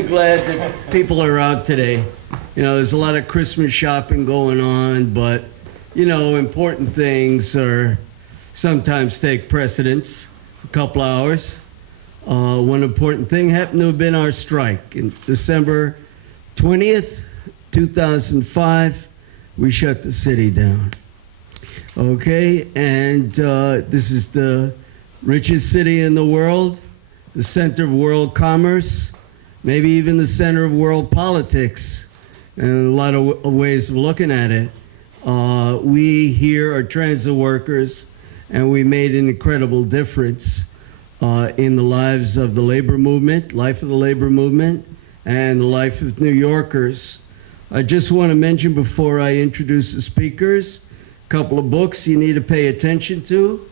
really glad that people are out today. You know, there's a lot of Christmas shopping going on, but, you know, important things are sometimes take precedence for a couple hours. One important thing happened to have been our strike. In December 20th, 2005, we shut the city down. Okay, and this is the richest city in the world, the center of world commerce, maybe even the center of world politics, and a lot of ways of looking at it. We here are transit workers, and we made an incredible difference in the lives of the labor movement, life of the labor movement, and the life of New Yorkers. I just want to mention before I introduce the speakers, a couple of books you need to pay attention to.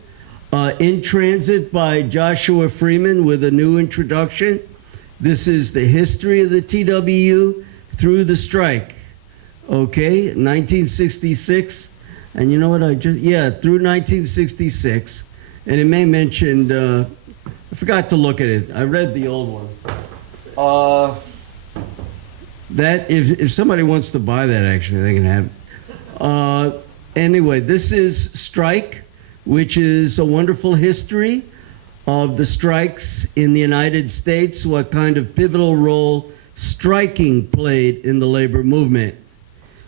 In Transit by Joshua Freeman with a new introduction. This is the history of the TWU through the strike. Okay, 1966. And you know what through 1966. And it may mention, I forgot to look at it. I read the old one. That, if somebody wants to buy that, actually, they can have it. Anyway, this is Strike, which is a wonderful history of the strikes in the United States, what kind of pivotal role striking played in the labor movement.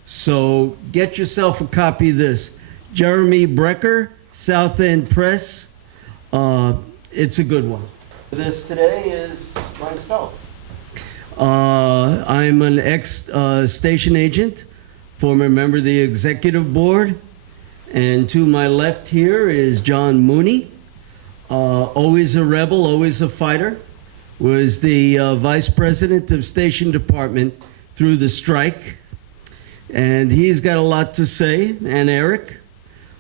So get yourself a copy of this. Jeremy Brecker, South End Press. It's a good one. This today is myself. I'm an ex-station agent, former member of the executive board. And to my left here is John Mooney, always a rebel, always a fighter, was the vice president of station department through the strike. And he's got a lot to say, and Eric,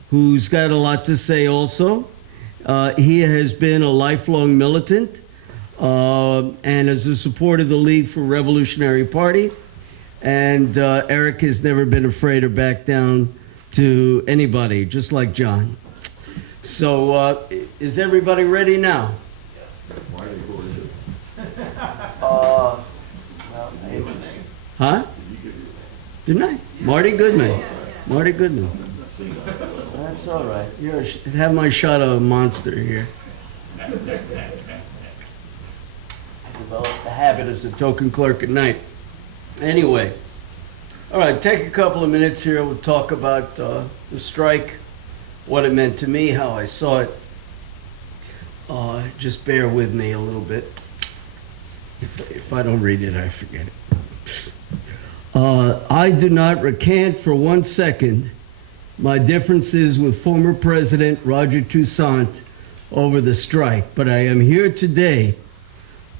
who's got a lot to say also. He has been a lifelong militant and is a supporter of the League for Revolutionary Party. And Eric has never been afraid to back down to anybody, just like John. So is everybody ready now? Huh? Didn't I? Marty Goodman. Marty Goodman. That's all right. Here, have my shot of a monster here. I developed the habit as a token clerk at night. Anyway. All right, take a couple of minutes here. We'll talk about the strike, what it meant to me, how I saw it. Just bear with me a little bit. If I don't read it, I forget it. I do not recant for 1 second my differences with former President Roger Toussaint over the strike, but I am here today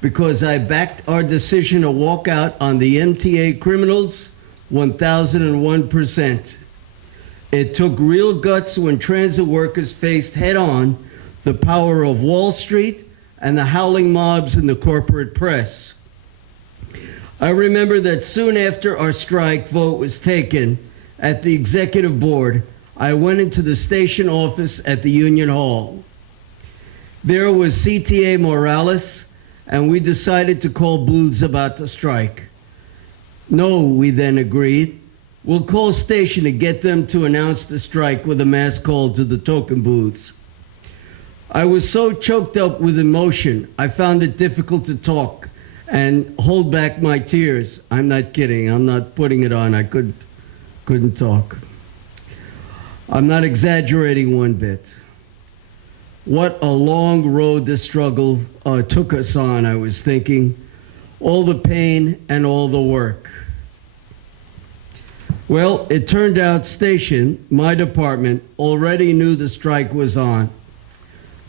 because I backed our decision to walk out on the MTA criminals 1001%. It took real guts when transit workers faced head-on the power of Wall Street and the howling mobs in the corporate press. I remember that soon after our strike vote was taken at the executive board, I went into the station office at the Union Hall. There was CTA Morales, and we decided to call booths about the strike. No, we then agreed. We'll call station to get them to announce the strike with a mass call to the token booths. I was so choked up with emotion, I found it difficult to talk and hold back my tears. I'm not kidding. I'm not putting it on. I couldn't talk. I'm not exaggerating one bit. What a long road this struggle took us on, I was thinking. All the pain and all the work. Well, it turned out station, my department, already knew the strike was on.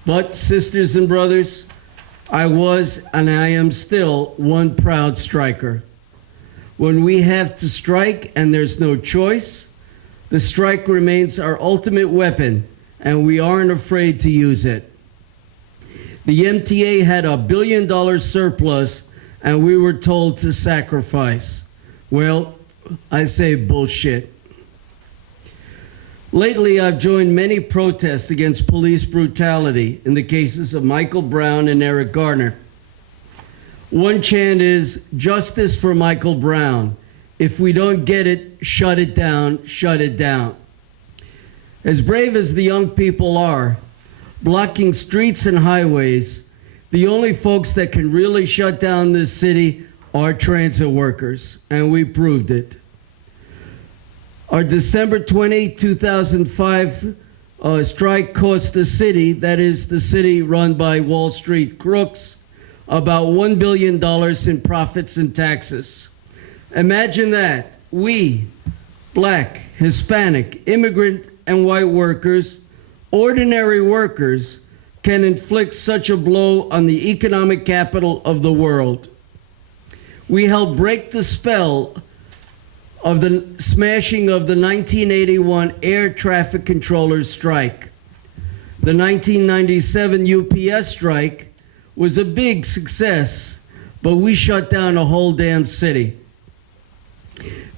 But sisters and brothers, I was and I am still one proud striker. When we have to strike and there's no choice, the strike remains our ultimate weapon and we aren't afraid to use it. The MTA had $1 billion surplus and we were told to sacrifice. Well, I say bullshit. Lately, I've joined many protests against police brutality in the cases of Michael Brown and Eric Garner. One chant is, "Justice for Michael Brown. If we don't get it, shut it down, shut it down." As brave as the young people are, blocking streets and highways, the only folks that can really shut down this city are transit workers, and we proved it. Our December 20, 2005 strike cost the city, that is the city run by Wall Street crooks, about $1 billion in profits and taxes. Imagine that. We, black, Hispanic, immigrant, and white workers, ordinary workers, can inflict such a blow on the economic capital of the world. We helped break the spell of the smashing of the 1981 air traffic controllers strike. The 1997 UPS strike was a big success, but we shut down a whole damn city.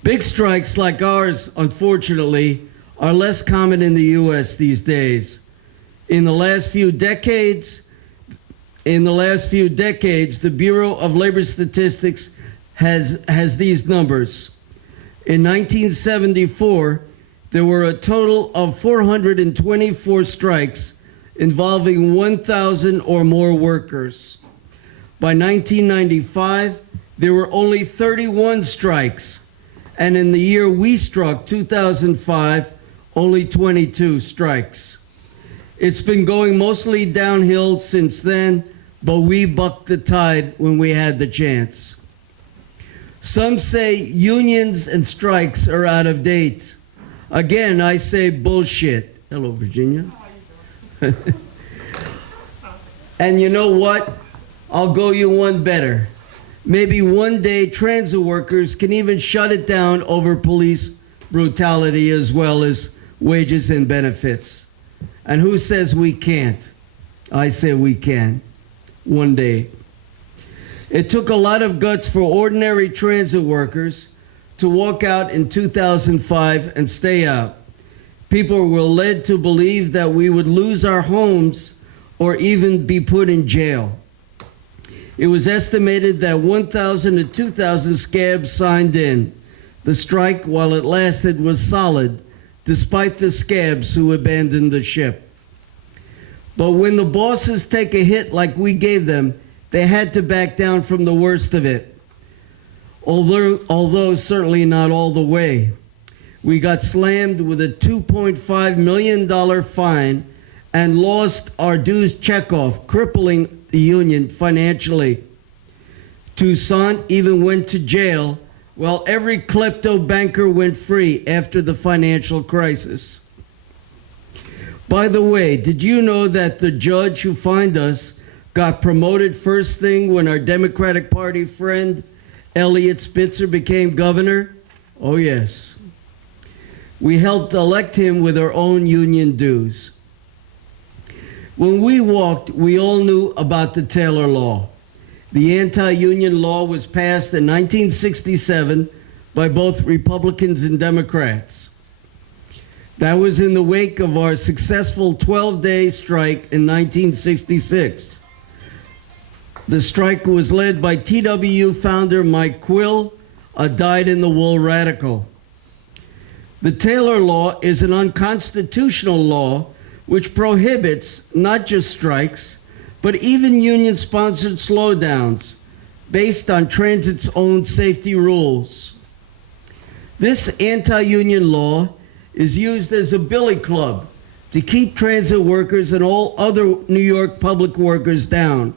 Big strikes like ours, unfortunately, are less common in the US these days. In the last few decades, the Bureau of Labor Statistics has these numbers. In 1974, there were a total of 424 strikes involving 1,000 or more workers. By 1995, there were only 31 strikes, and in the year we struck, 2005, only 22 strikes. It's been going mostly downhill since then, but we bucked the tide when we had the chance. Some say unions and strikes are out of date. Again, I say bullshit. Hello, Virginia. And you know what? I'll go you one better. Maybe one day transit workers can even shut it down over police brutality as well as wages and benefits. And who says we can't? I say we can. One day. It took a lot of guts for ordinary transit workers to walk out in 2005 and stay out. People were led to believe that we would lose our homes or even be put in jail. It was estimated that 1,000 to 2,000 scabs signed in. The strike, while it lasted, was solid, despite the scabs who abandoned the ship. But when the bosses take a hit like we gave them, they had to back down from the worst of it. Although certainly not all the way. We got slammed with a $2.5 million fine and lost our dues checkoff, crippling the union financially. Toussaint even went to jail, while every klepto banker went free after the financial crisis. By the way, did you know that the judge who fined us got promoted first thing when our Democratic Party friend Eliot Spitzer became governor? Oh yes. We helped elect him with our own union dues. When we walked, we all knew about the Taylor Law. The anti-union law was passed in 1967 by both Republicans and Democrats. That was in the wake of our successful 12-day strike in 1966. The strike was led by TWU founder Mike Quill, a dyed-in-the-wool radical. The Taylor Law is an unconstitutional law which prohibits not just strikes, but even union-sponsored slowdowns based on transit's own safety rules. This anti-union law is used as a billy club to keep transit workers and all other New York public workers down.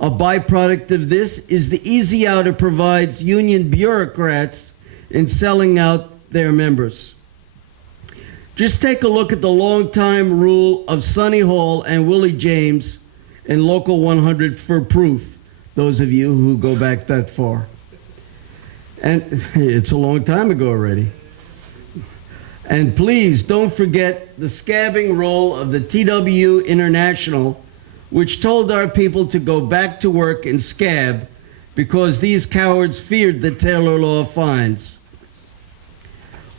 A byproduct of this is the easy out it provides union bureaucrats in selling out their members. Just take a look at the longtime rule of Sonny Hall and Willie James in Local 100 for proof, those of you who go back that far. And it's a long time ago already. And please don't forget the scabbing role of the TWU International, which told our people to go back to work and scab because these cowards feared the Taylor Law fines.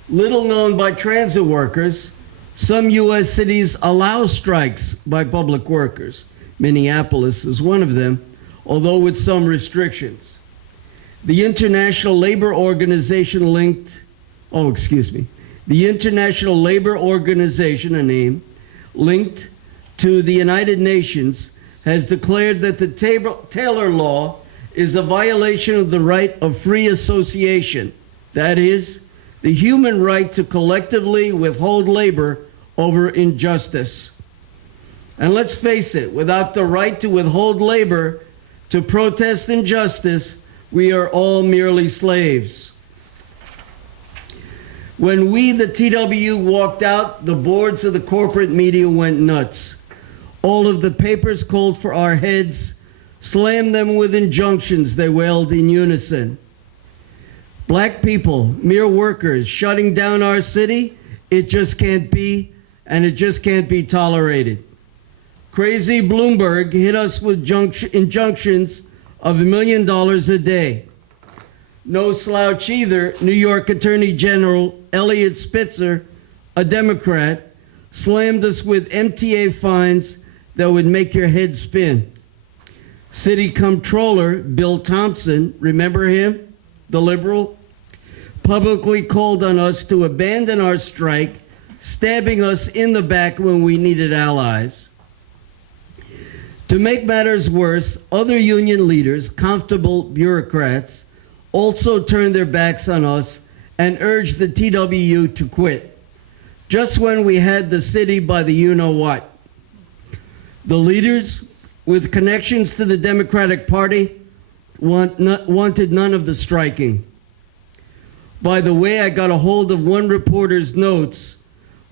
Little known by transit workers, some U.S. cities allow strikes by public workers. Minneapolis is one of them, although with some restrictions. The International Labor Organization the International Labor Organization, a name, linked to the United Nations, has declared that the Taylor Law is a violation of the right of free association. That is, the human right to collectively withhold labor over injustice. And let's face it, without the right to withhold labor to protest injustice, we are all merely slaves. When we, the TW, walked out, the boards of the corporate media went nuts. All of the papers called for our heads, slammed them with injunctions, they wailed in unison. Black people, mere workers, shutting down our city, it just can't be, and it just can't be tolerated. Crazy Bloomberg hit us with injunctions of $1 million a day. No slouch either, New York Attorney General Eliot Spitzer, a Democrat, slammed us with MTA fines that would make your head spin. City Comptroller Bill Thompson, remember him, the liberal, publicly called on us to abandon our strike, stabbing us in the back when we needed allies. To make matters worse, other union leaders, comfortable bureaucrats, also turned their backs on us and urged the TWU to quit, just when we had the city by the you-know-what. The leaders with connections to the Democratic Party wanted none of the striking. By the way, I got a hold of one reporter's notes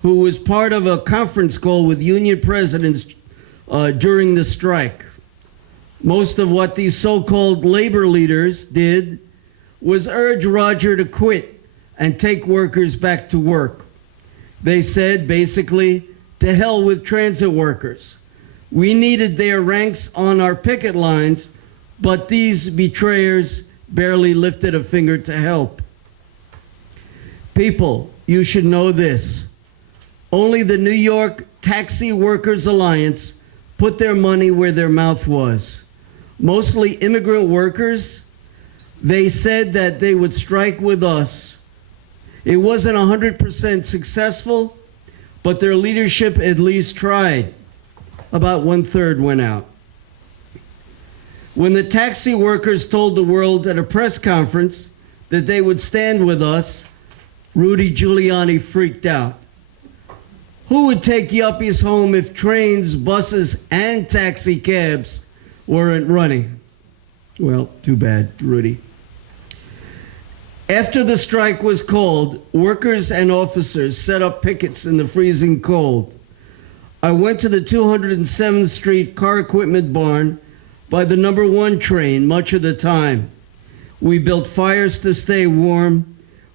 who was part of a conference call with union presidents during the strike. Most of what these so-called labor leaders did was urge Roger to quit and take workers back to work. They said, basically, to hell with transit workers. We needed their ranks on our picket lines, but these betrayers barely lifted a finger to help. People, you should know this. Only the New York Taxi Workers Alliance put their money where their mouth was. Mostly immigrant workers, they said that they would strike with us. It wasn't 100% successful, but their leadership at least tried. About 1/3 went out. When the taxi workers told the world at a press conference that they would stand with us, Rudy Giuliani freaked out. Who would take yuppies home if trains, buses, and taxi cabs weren't running? Well, too bad, Rudy. After the strike was called, workers and officers set up pickets in the freezing cold. I went to the 207th Street car equipment barn by the number 1 train much of the time. We built fires to stay warm.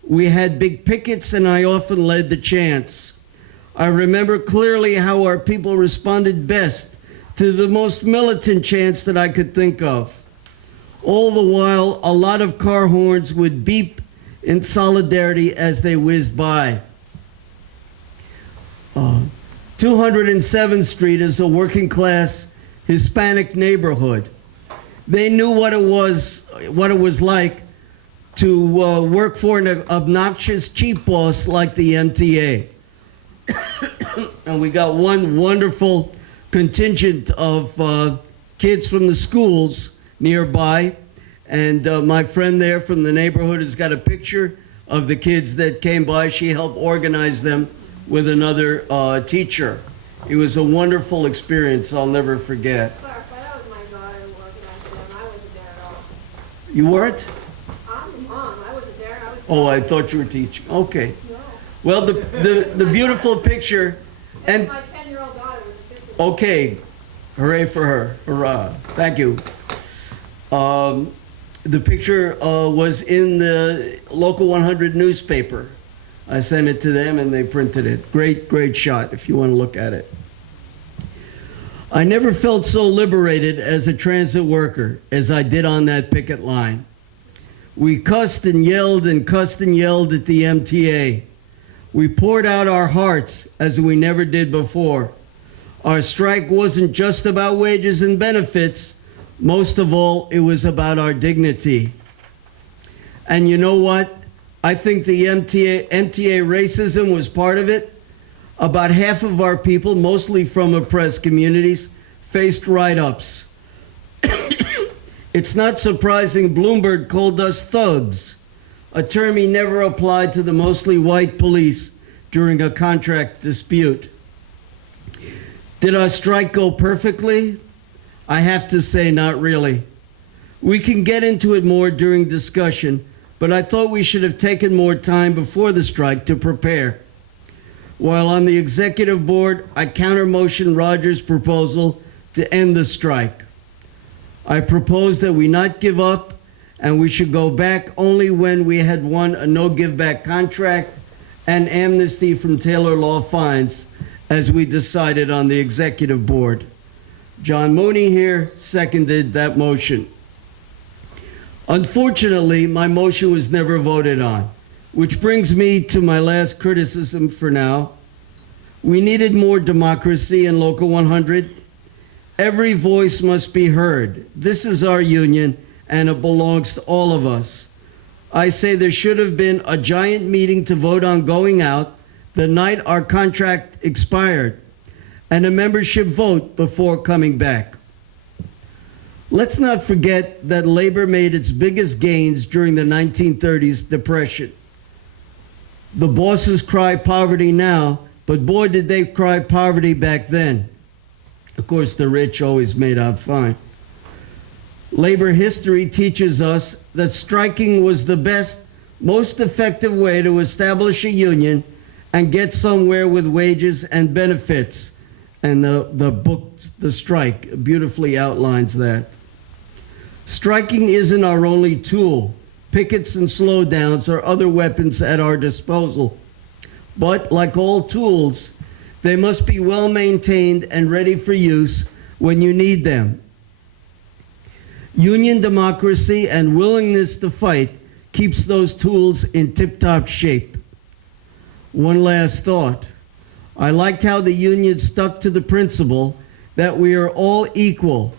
We had big pickets, and I often led the chants. I remember clearly how our people responded best to the most militant chants that I could think of. All the while, a lot of car horns would beep in solidarity as they whizzed by. 207th Street is a working class Hispanic neighborhood. They knew what it was like to work for an obnoxious cheap boss like the MTA. And we got one wonderful contingent of kids from the schools nearby. And my friend there from the neighborhood has got a picture of the kids that came by. She helped organize them with another teacher. It was a wonderful experience I'll never forget. Clark, that was my daughter who organized them. I wasn't there at all. You weren't? I'm the mom. I wasn't there. I was. Oh, I thought you were teaching. Okay. No. Well, the beautiful picture, and My 10-year-old daughter was a picture. okay, hooray for her, hurrah! Thank you. The picture was in the local 100 newspaper. I sent it to them and they printed it. Great shot if you want to look at it. I never felt so liberated as a transit worker as I did on that picket line. We cussed and yelled at the MTA. We poured out our hearts as we never did before. Our strike wasn't just about wages and benefits, Most of all, it was about our dignity. And you know what? I think the MTA racism was part of it. About half of our people, mostly from oppressed communities, faced write-ups. It's not surprising Bloomberg called us thugs, a term he never applied to the mostly white police during a contract dispute. Did our strike go perfectly? I have to say, not really. We can get into it more during discussion, but I thought we should have taken more time before the strike to prepare. While on the executive board, I counter-motioned Rogers' proposal to end the strike. I proposed that we not give up and we should go back only when we had won a no-give-back contract and amnesty from Taylor law fines, as we decided on the executive board. John Mooney here seconded that motion. Unfortunately, my motion was never voted on, which brings me to my last criticism for now. We needed more democracy in Local 100. Every voice must be heard. This is our union, and it belongs to all of us. I say there should have been a giant meeting to vote on going out the night our contract expired, and a membership vote before coming back. Let's not forget that labor made its biggest gains during the 1930s depression. The bosses cry poverty now, but boy did they cry poverty back then. Of course, the rich always made out fine. Labor history teaches us that striking was the best, most effective way to establish a union and get somewhere with wages and benefits. And the book, The Strike, beautifully outlines that. Striking isn't our only tool. Pickets and slowdowns are other weapons at our disposal. But like all tools, they must be well maintained and ready for use when you need them. Union democracy and willingness to fight keeps those tools in tip-top shape. One last thought. I liked how the union stuck to the principle that we are all equal.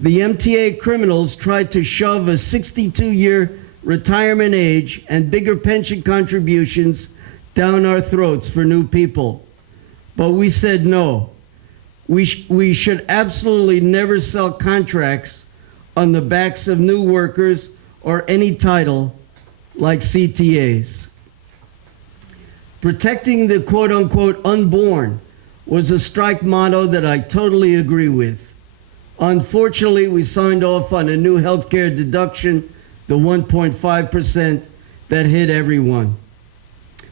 The MTA criminals tried to shove a 62-year retirement age and bigger pension contributions down our throats for new people. But we said no. We should absolutely never sell contracts on the backs of new workers or any title like CTAs. Protecting the quote-unquote unborn was a strike motto that I totally agree with. Unfortunately, we signed off on a new healthcare deduction, the 1.5% that hit everyone.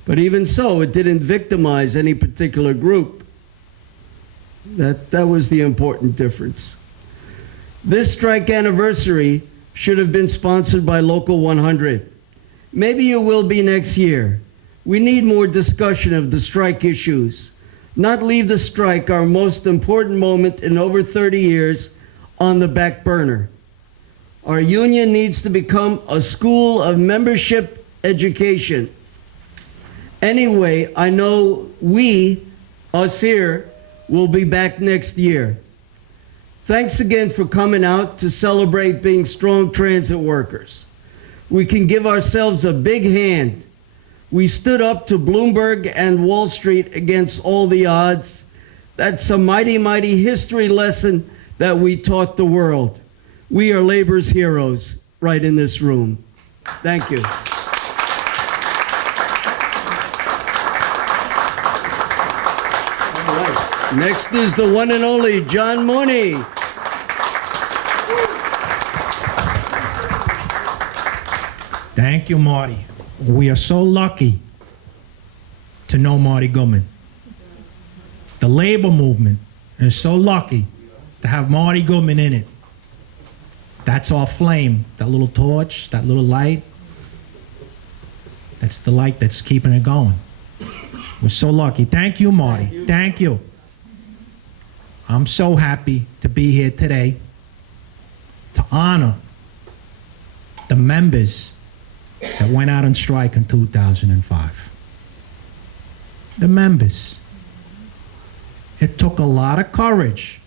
But even so, it didn't victimize any particular group. That was the important difference. This strike anniversary should have been sponsored by Local 100. Maybe it will be next year. We need more discussion of the strike issues, not leave the strike, our most important moment in over 30 years, on the back burner. Our union needs to become a school of membership education. Anyway, I know us here, will be back next year. Thanks again for coming out to celebrate being strong transit workers. We can give ourselves a big hand. We stood up to Bloomberg and Wall Street against all the odds. That's a mighty, mighty history lesson that we taught the world. We are labor's heroes right in this room. Thank you. All right. Next is the one and only John Mooney. Thank you, Marty. We are so lucky to know Marty Goodman. The labor movement is so lucky to have Marty Goodman in it. That's our flame, that little torch, that little light. That's the light that's keeping it going. We're so lucky. Thank you, Marty. Thank you. I'm so happy to be here today to honor the members that went out on strike in 2005. The members. It took a lot of courage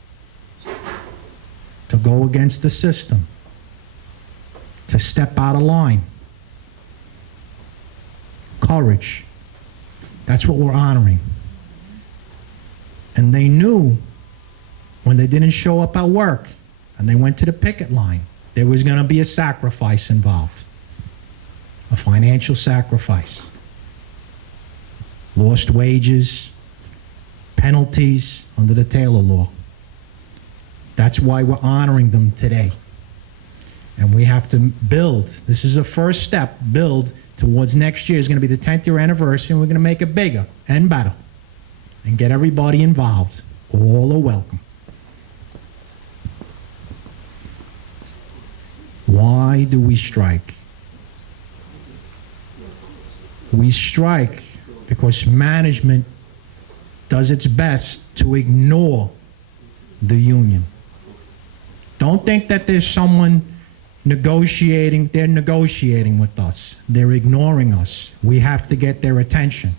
to go against the system, to step out of line. Courage. That's what we're honoring. And they knew when they didn't show up at work and they went to the picket line, there was going to be a sacrifice involved, a financial sacrifice. Lost wages, penalties under the Taylor law. That's why we're honoring them today. And we have to build. This is a first step. Build towards next year is going to be the 10th year anniversary, and we're going to make it bigger and better and get everybody involved. All are welcome. Why do we strike? We strike because management does its best to ignore the union. Don't think that there's someone negotiating. They're negotiating with us. They're ignoring us. We have to get their attention.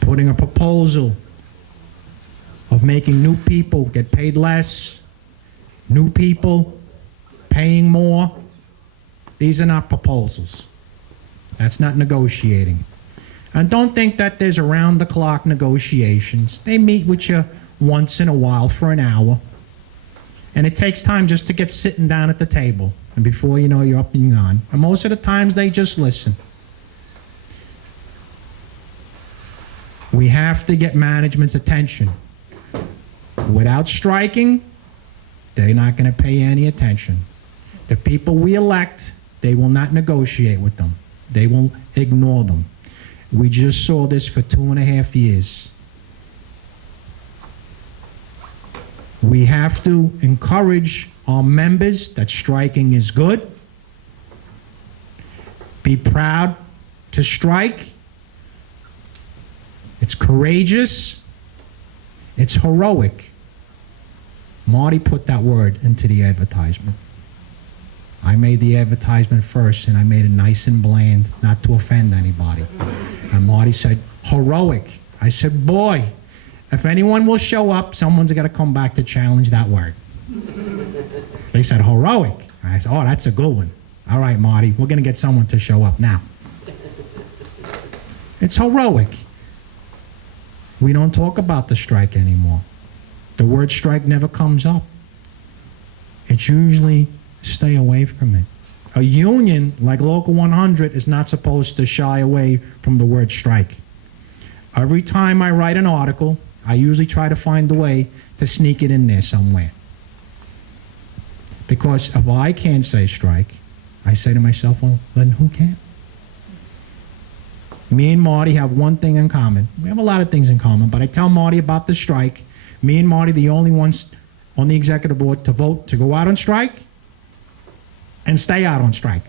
Putting a proposal of making new people get paid less, new people paying more. These are not proposals. That's not negotiating. And don't think that there's around-the-clock negotiations. They meet with you once in a while for an hour. And it takes time just to get sitting down at the table. And before you know, you're up and gone. And most of the times, they just listen. We have to get management's attention. Without striking, they're not going to pay any attention. The people we elect, they will not negotiate with them. They will ignore them. We just saw this for 2.5 years. We have to encourage our members that striking is good. Be proud to strike. It's courageous. It's heroic. Marty put that word into the advertisement. I made the advertisement first, and I made it nice and bland, not to offend anybody. And Marty said, heroic. I said, boy, if anyone will show up, someone's got to come back to challenge that word. They said, heroic. I said, oh, that's a good one. All right, Marty, we're going to get someone to show up now. It's heroic. We don't talk about the strike anymore. The word strike never comes up. It's usually stay away from it. A union like Local 100 is not supposed to shy away from the word strike. Every time I write an article, I usually try to find a way to sneak it in there somewhere. Because if I can't say strike, I say to myself, well, then who can? Me and Marty have one thing in common. We have a lot of things in common, but I tell Marty about the strike. Me and Marty, the only ones on the executive board to vote to go out on strike and stay out on strike.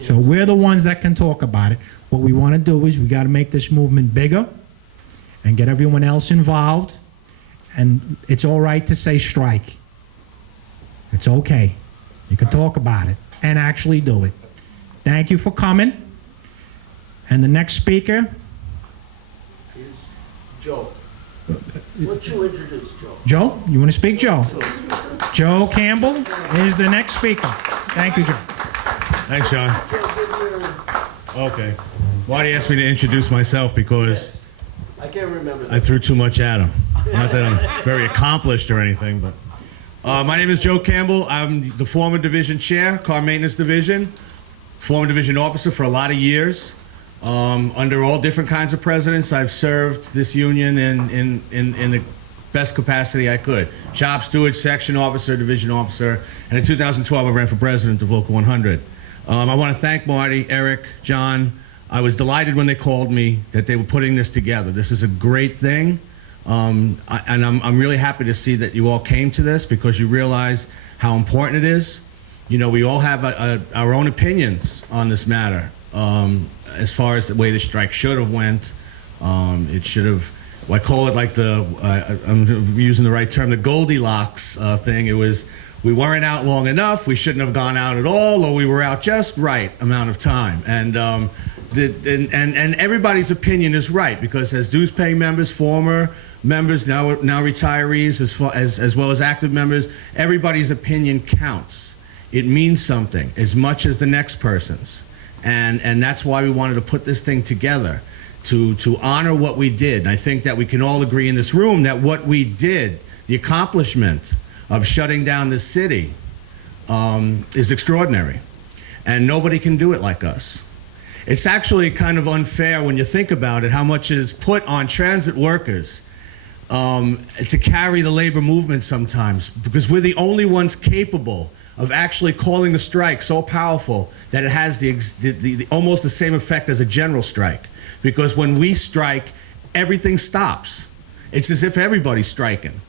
So we're the ones that can talk about it. What we want to do is we got to make this movement bigger and get everyone else involved. And it's all right to say strike. It's okay. You can talk about it and actually do it. Thank you for coming. And the next speaker is Joe. What you introduce, Joe? Joe, you want to speak, Joe? Joe Campbell is the next speaker. Thank you, Joe. Thanks, John. Okay. Marty asked me to introduce myself because Yes. I can't remember that. I threw too much at him. Not that I'm very accomplished or anything, but my name is Joe Campbell. I'm the former division chair, car maintenance division, former division officer for a lot of years. Under all different kinds of presidents, I've served this union in the best capacity I could. Shop steward, section officer, division officer, and in 2012 I ran for president of Local 100. I want to thank Marty, Eric, John. I was delighted when they called me that they were putting this together. This is a great thing, and I'm really happy to see that you all came to this because you realize how important it is. You know, we all have our own opinions on this matter. As far as the way the strike should have went, it should have, well, I call it like I'm using the right term, the Goldilocks thing. It was, we weren't out long enough, we shouldn't have gone out at all, or we were out just right amount of time. And everybody's opinion is right, because as dues-paying members, former members, now retirees, as well as active members, everybody's opinion counts. It means something as much as the next person's. And that's why we wanted to put this thing together, to honor what we did. And I think that we can all agree in this room that what we did, the accomplishment of shutting down the city, is extraordinary. And nobody can do it like us. It's actually kind of unfair when you think about it, how much is put on transit workers to carry the labor movement sometimes, because we're the only ones capable of actually calling the strike so powerful that it has the almost the same effect as a general strike. Because when we strike, everything stops. It's as if everybody's striking.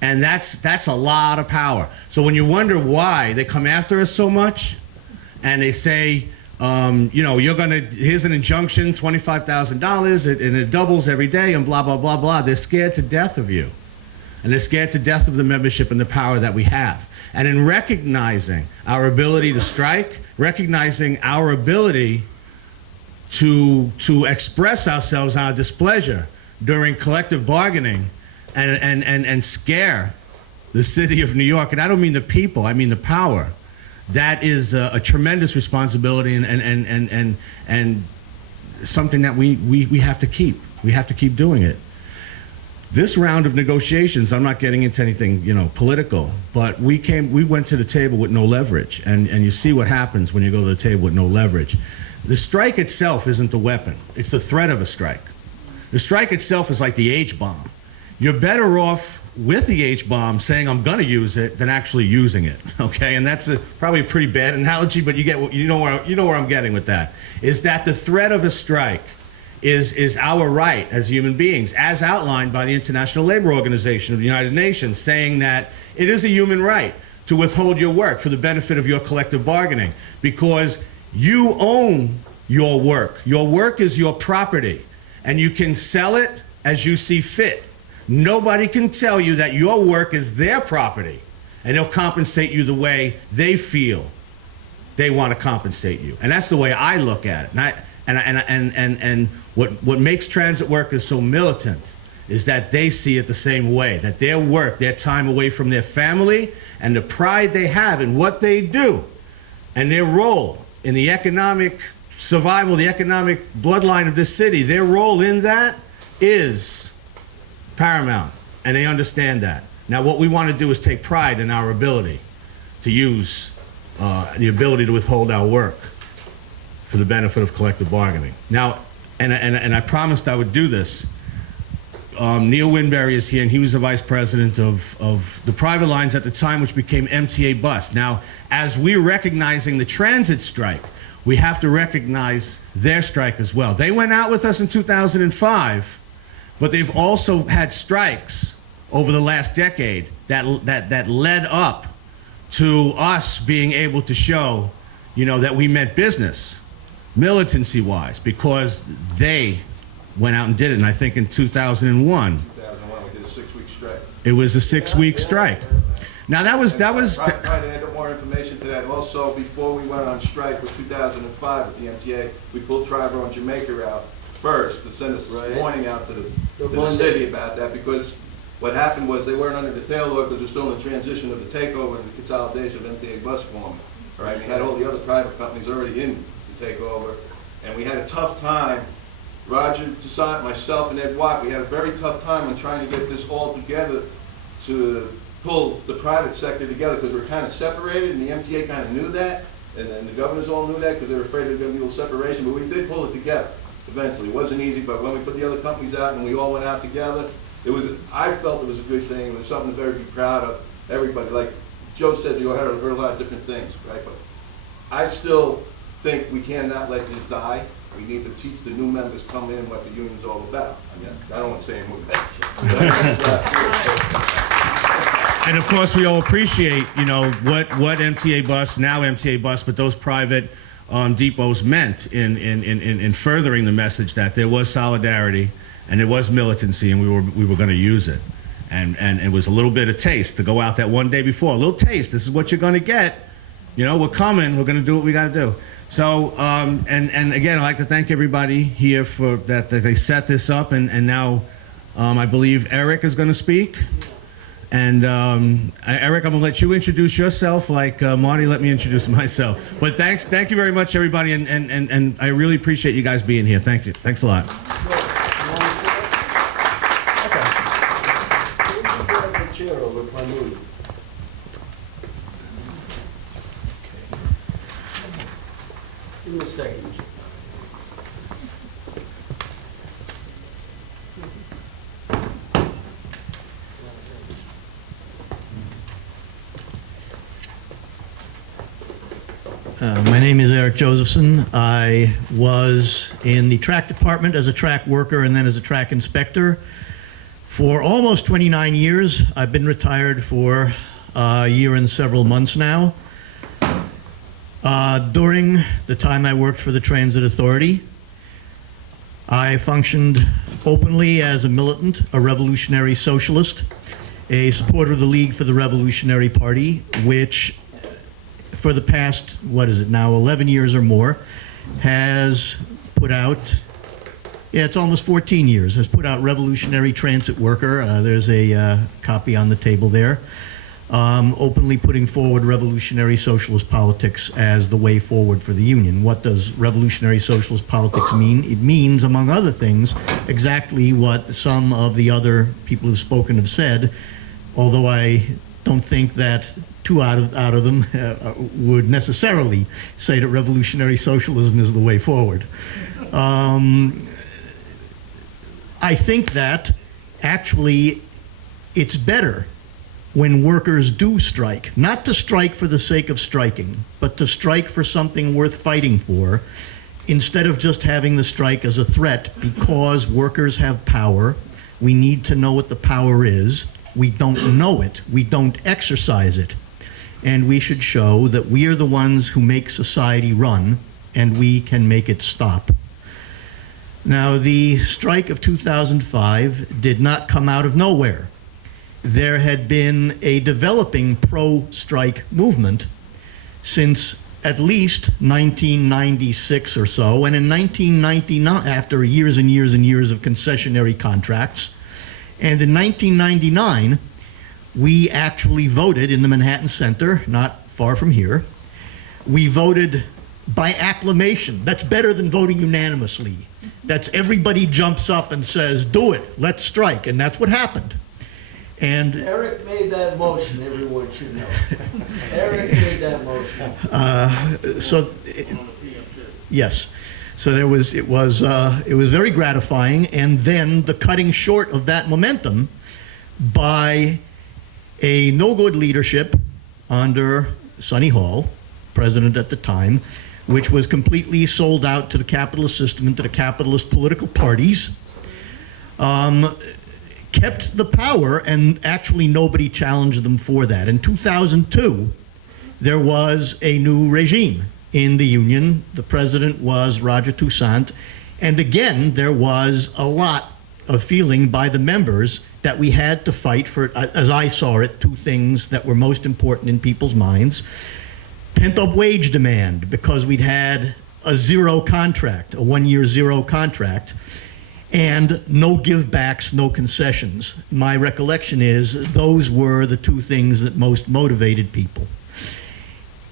And that's a lot of power. So when you wonder why they come after us so much, and they say, you know, here's an injunction, $25,000, and it doubles every day, and blah, blah, blah, blah. They're scared to death of you. And they're scared to death of the membership and the power that we have. And in recognizing our ability to strike, recognizing our ability to express ourselves, our displeasure during collective bargaining, and scare the city of New York, and I don't mean the people, I mean the power. That is a tremendous responsibility and something that we have to keep. We have to keep doing it. This round of negotiations, I'm not getting into anything, you know, political, but we went to the table with no leverage, and you see what happens when you go to the table with no leverage. The strike itself isn't the weapon. It's the threat of a strike. The strike itself is like the H-bomb. You're better off with the H-bomb saying I'm going to use it than actually using it, okay? And that's probably a pretty bad analogy, but you know where I'm getting with that. Is that the threat of a strike is our right as human beings, as outlined by the International Labor Organization of the United Nations, saying that it is a human right to withhold your work for the benefit of your collective bargaining, because you own your work. Your work is your property, and you can sell it as you see fit. Nobody can tell you that your work is their property, and they'll compensate you the way they feel they want to compensate you. And that's the way I look at it. And what makes transit workers so militant is that they see it the same way, that their work, their time away from their family, and the pride they have in what they do, and their role in the economic survival, the economic bloodline of this city, their role in that is paramount, and they understand that. Now, what we want to do is take pride in our ability to use the ability to withhold our work for the benefit of collective bargaining. Now, and I promised I would do this. Neil Winberry is here, and he was the vice president of the private lines at the time, which became MTA Bus. Now, as we're recognizing the transit strike, we have to recognize their strike as well. They went out with us in 2005, but they've also had strikes over the last decade that led up to us being able to show, you know, that we meant business, militancy-wise, because they went out and did it. And I think in 2001, we did a 6-week strike. it was a 6-week strike. Now that was. Trying to add more information to that. Also, before we went on strike with 2005 with the MTA, we pulled Triborough and Jamaica out first to send a warning out to the city about that, because what happened was they weren't under the tail order because they're still in the transition of the takeover and the consolidation of MTA bus forming. All right, we had all the other private companies already in the takeover, and we had a tough time. Roger Toussaint, myself, and Ed Watt, we had a very tough time on trying to get this all together to pull the private sector together, because we were kind of separated, and the MTA kind of knew that, and then the governors all knew that because they were afraid there was going to be a little separation, but we did pull it together eventually. It wasn't easy, but when we put the other companies out and we all went out together, I felt it was a good thing. It was something to be proud of. Everybody, like Joe said, you heard a lot of different things, right? But I still think we cannot let this die. We need to teach the new members come in what the union's all about. I mean, I don't want to say anything about And of course, we all appreciate, you know, what MTA Bus, now MTA Bus, but those private depots meant in furthering the message that there was solidarity and there was militancy, and we were going to use it. And it was a little bit of taste to go out that one day before. A little taste. This is what you're going to get. You know, we're coming. We're going to do what we got to do. So, and again, I'd like to thank everybody here for that they set this up, and now I believe Eric is going to speak. And Eric, I'm going to let you introduce yourself like Marty let me introduce myself. But thank you very much, everybody, and I really appreciate you guys being here. Thank you. Thanks a lot. You want to sit? Okay. You can grab the chair over if I move. Give me a second. My name is Eric Josephson. I was in the track department as a track worker and then as a track inspector for almost 29 years. I've been retired for a year and several months now. During the time I worked for the Transit Authority, I functioned openly as a militant, a revolutionary socialist, a supporter of the League for the Revolutionary Party, which for the past, 11 years or more, has put out, it's almost 14 years, has put out Revolutionary Transit Worker. There's a copy on the table there. Openly putting forward revolutionary socialist politics as the way forward for the union. What does revolutionary socialist politics mean? It means, among other things, exactly what some of the other people who've spoken have said, although I don't think that two out of them would necessarily say that revolutionary socialism is the way forward. I think that actually it's better when workers do strike, not to strike for the sake of striking, but to strike for something worth fighting for, instead of just having the strike as a threat because workers have power. We need to know what the power is. We don't know it. We don't exercise it. And we should show that we are the ones who make society run, and we can make it stop. Now, the strike of 2005 did not come out of nowhere. There had been a developing pro-strike movement since at least 1996 or so, and in 1999, after years and years and years of concessionary contracts, and in 1999, we actually voted in the Manhattan Center, not far from here. We voted by acclamation. That's better than voting unanimously. That's everybody jumps up and says, do it, let's strike, and that's what happened. And Eric made that motion, everyone should know. Eric made that motion. Yes. So it was very gratifying, and then the cutting short of that momentum by a no-good leadership under Sonny Hall, president at the time, which was completely sold out to the capitalist system and to the capitalist political parties, kept the power, and actually nobody challenged them for that. In 2002, there was a new regime in the union. The president was Roger Toussaint, and again, there was a lot of feeling by the members that we had to fight for, as I saw it, two things that were most important in people's minds. Pent-up wage demand, because we'd had a zero contract, a one-year zero contract, and no give-backs, no concessions. My recollection is those were the two things that most motivated people.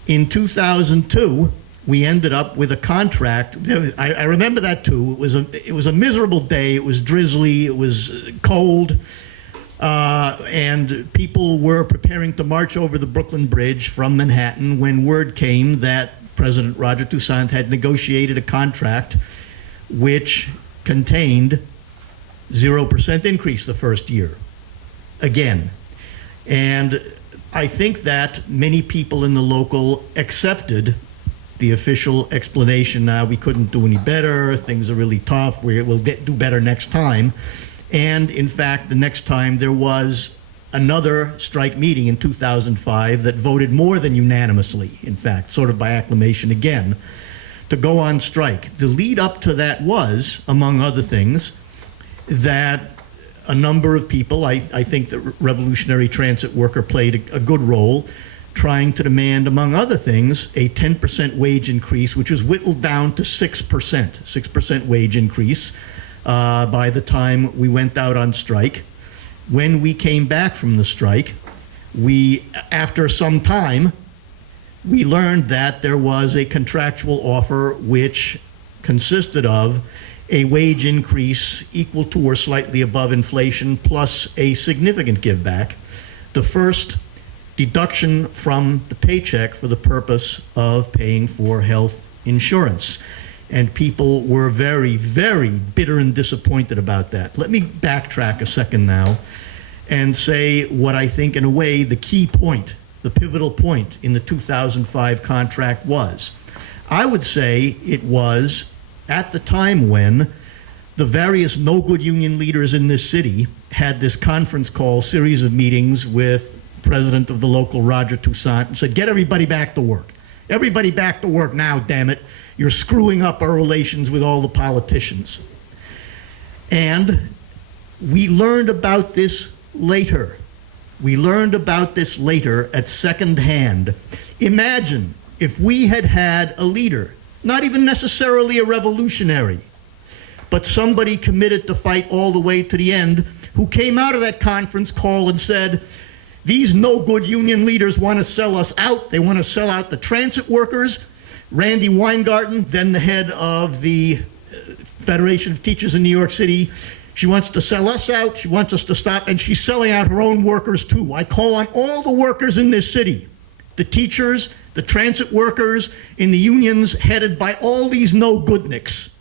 In 2002, we ended up with a contract. I remember that too. It was a miserable day. It was drizzly. It was cold. And people were preparing to march over the Brooklyn Bridge from Manhattan when word came that President Roger Toussaint had negotiated a contract which contained 0% increase the first year, again. And I think that many people in the local accepted the official explanation. We couldn't do any better, things are really tough, we'll do better next time. And in fact, the next time there was another strike meeting in 2005 that voted more than unanimously, in fact, sort of by acclamation again, to go on strike. The lead up to that was, among other things, that a number of people, I think the Revolutionary Transit Worker played a good role, trying to demand, among other things, a 10% wage increase, which was whittled down to 6% wage increase. by the time we went out on strike. When we came back from the strike, after some time, we learned that there was a contractual offer which consisted of a wage increase equal to or slightly above inflation plus a significant give back, the first deduction from the paycheck for the purpose of paying for health insurance. And people were very, very bitter and disappointed about that. Let me backtrack a second now and say what I think, in a way, the key point, the pivotal point in the 2005 contract was. I would say it was at the time when the various no-good union leaders in this city had this conference call series of meetings with president of the local, Roger Toussaint, and said, get everybody back to work. Everybody back to work now, damn it. You're screwing up our relations with all the politicians. And we learned about this later. We learned about this later at second hand. Imagine if we had had a leader, not even necessarily a revolutionary, but somebody committed to fight all the way to the end, who came out of that conference call and said, these no-good union leaders want to sell us out. They want to sell out the transit workers. Randy Weingarten, then the head of the Federation of Teachers in New York City, she wants to sell us out. She wants us to stop, and she's selling out her own workers too. I call on all the workers in this city, the teachers, the transit workers, in the unions headed by all these no-goodniks.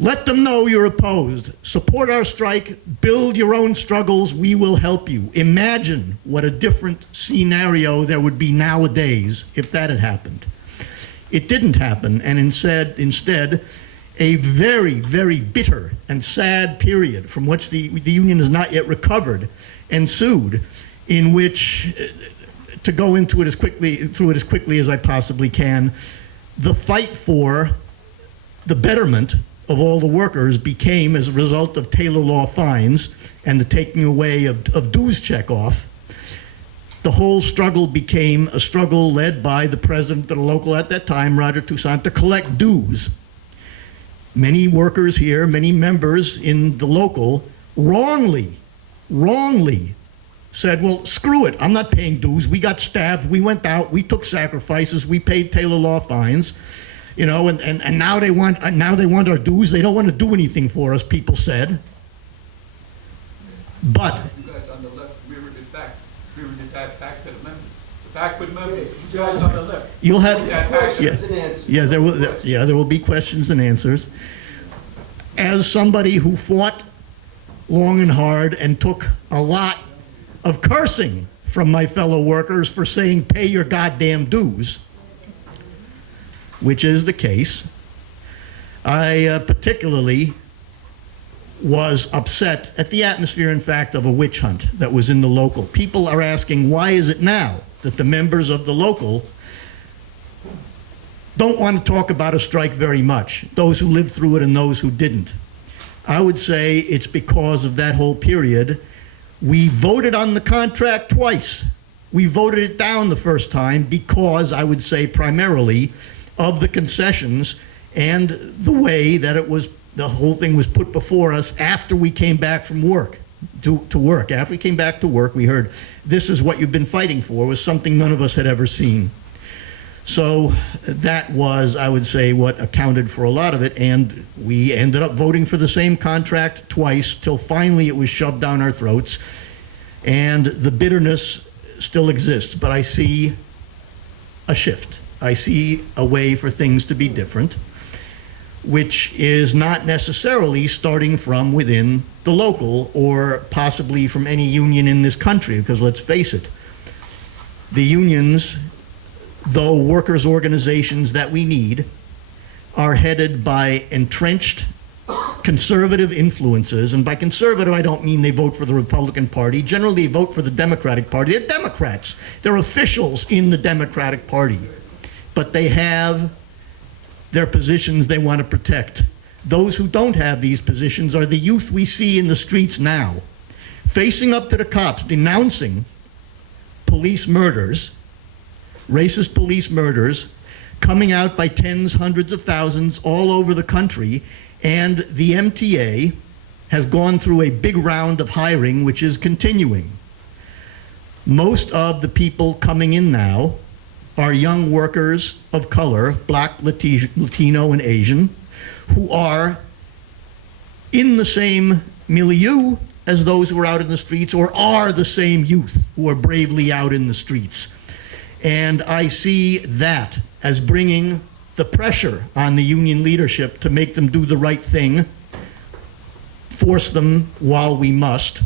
Let them know you're opposed. Support our strike. Build your own struggles. We will help you. Imagine what a different scenario there would be nowadays if that had happened. It didn't happen, and instead, a very, very bitter and sad period from which the union has not yet recovered ensued, in which, to go into it through it as quickly as I possibly can, the fight for the betterment of all the workers became, as a result of Taylor law fines and the taking away of dues checkoff, the whole struggle became a struggle led by the president of the local at that time, Roger Toussaint, to collect dues. Many workers here, many members in the local, wrongly said, well, screw it, I'm not paying dues. We got stabbed, we went out, we took sacrifices, we paid Taylor law fines. You know, and now they want our dues. They don't want to do anything for us, people said. But You guys on the left mirrored it back to the members. The backward members, you guys on the left. you'll have Questions and answers. there will be questions and answers. As somebody who fought long and hard and took a lot of cursing from my fellow workers for saying pay your goddamn dues, which is the case, I particularly was upset at the atmosphere, in fact, of a witch hunt that was in the local. People are asking, why is it now that the members of the local don't want to talk about a strike very much, those who lived through it and those who didn't? I would say it's because of that whole period. We voted on the contract twice. We voted it down the first time because, I would say primarily, of the concessions and the way that the whole thing was put before us after we came back from work, to work. After we came back to work, we heard, this is what you've been fighting for, was something none of us had ever seen. So that was, I would say, what accounted for a lot of it, and we ended up voting for the same contract twice till finally it was shoved down our throats, and the bitterness still exists, but I see a shift. I see a way for things to be different, which is not necessarily starting from within the local or possibly from any union in this country, because let's face it, the unions, though workers' organizations that we need, are headed by entrenched conservative influences, and by conservative I don't mean they vote for the Republican Party. Generally they vote for the Democratic Party. They're Democrats. They're officials in the Democratic Party. But they have their positions they want to protect. Those who don't have these positions are the youth we see in the streets now, facing up to the cops, denouncing police murders, racist police murders, coming out by tens, hundreds of thousands all over the country, And the MTA has gone through a big round of hiring, which is continuing. Most of the people coming in now are young workers of color, Black, Latino, and Asian, who are in the same milieu as those who are out in the streets, or are the same youth who are bravely out in the streets. And I see that as bringing the pressure on the union leadership to make them do the right thing, force them while we must,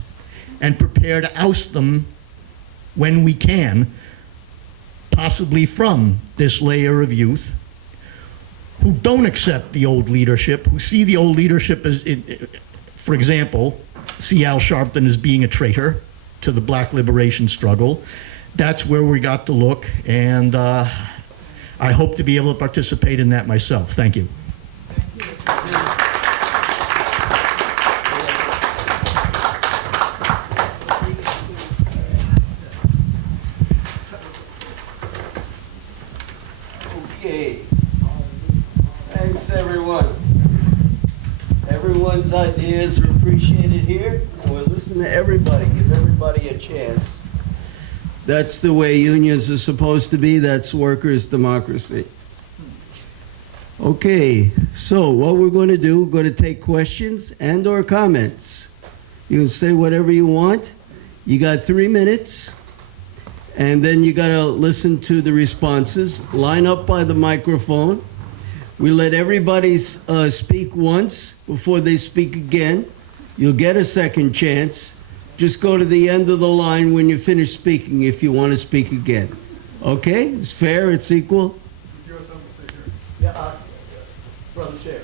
and prepare to oust them when we can, possibly from this layer of youth who don't accept the old leadership, who see the old leadership as, for example, see Al Sharpton as being a traitor to the black liberation struggle. That's where we got to look, and I hope to be able to participate in that myself. Thank you. Okay. Thanks, everyone. Everyone's ideas are appreciated here, and we'll listen to everybody, give everybody a chance. That's the way unions are supposed to be. That's workers' democracy. Okay, so what we're going to do, we're going to take questions and or comments. You can say whatever you want. You got 3 minutes, and then you got to listen to the responses. Line up by the microphone. We let everybody speak once before they speak again. You'll get a second chance. Just go to the end of the line when you finish speaking if you want to speak again. Okay? It's fair, it's equal. Yeah, Brother Chair,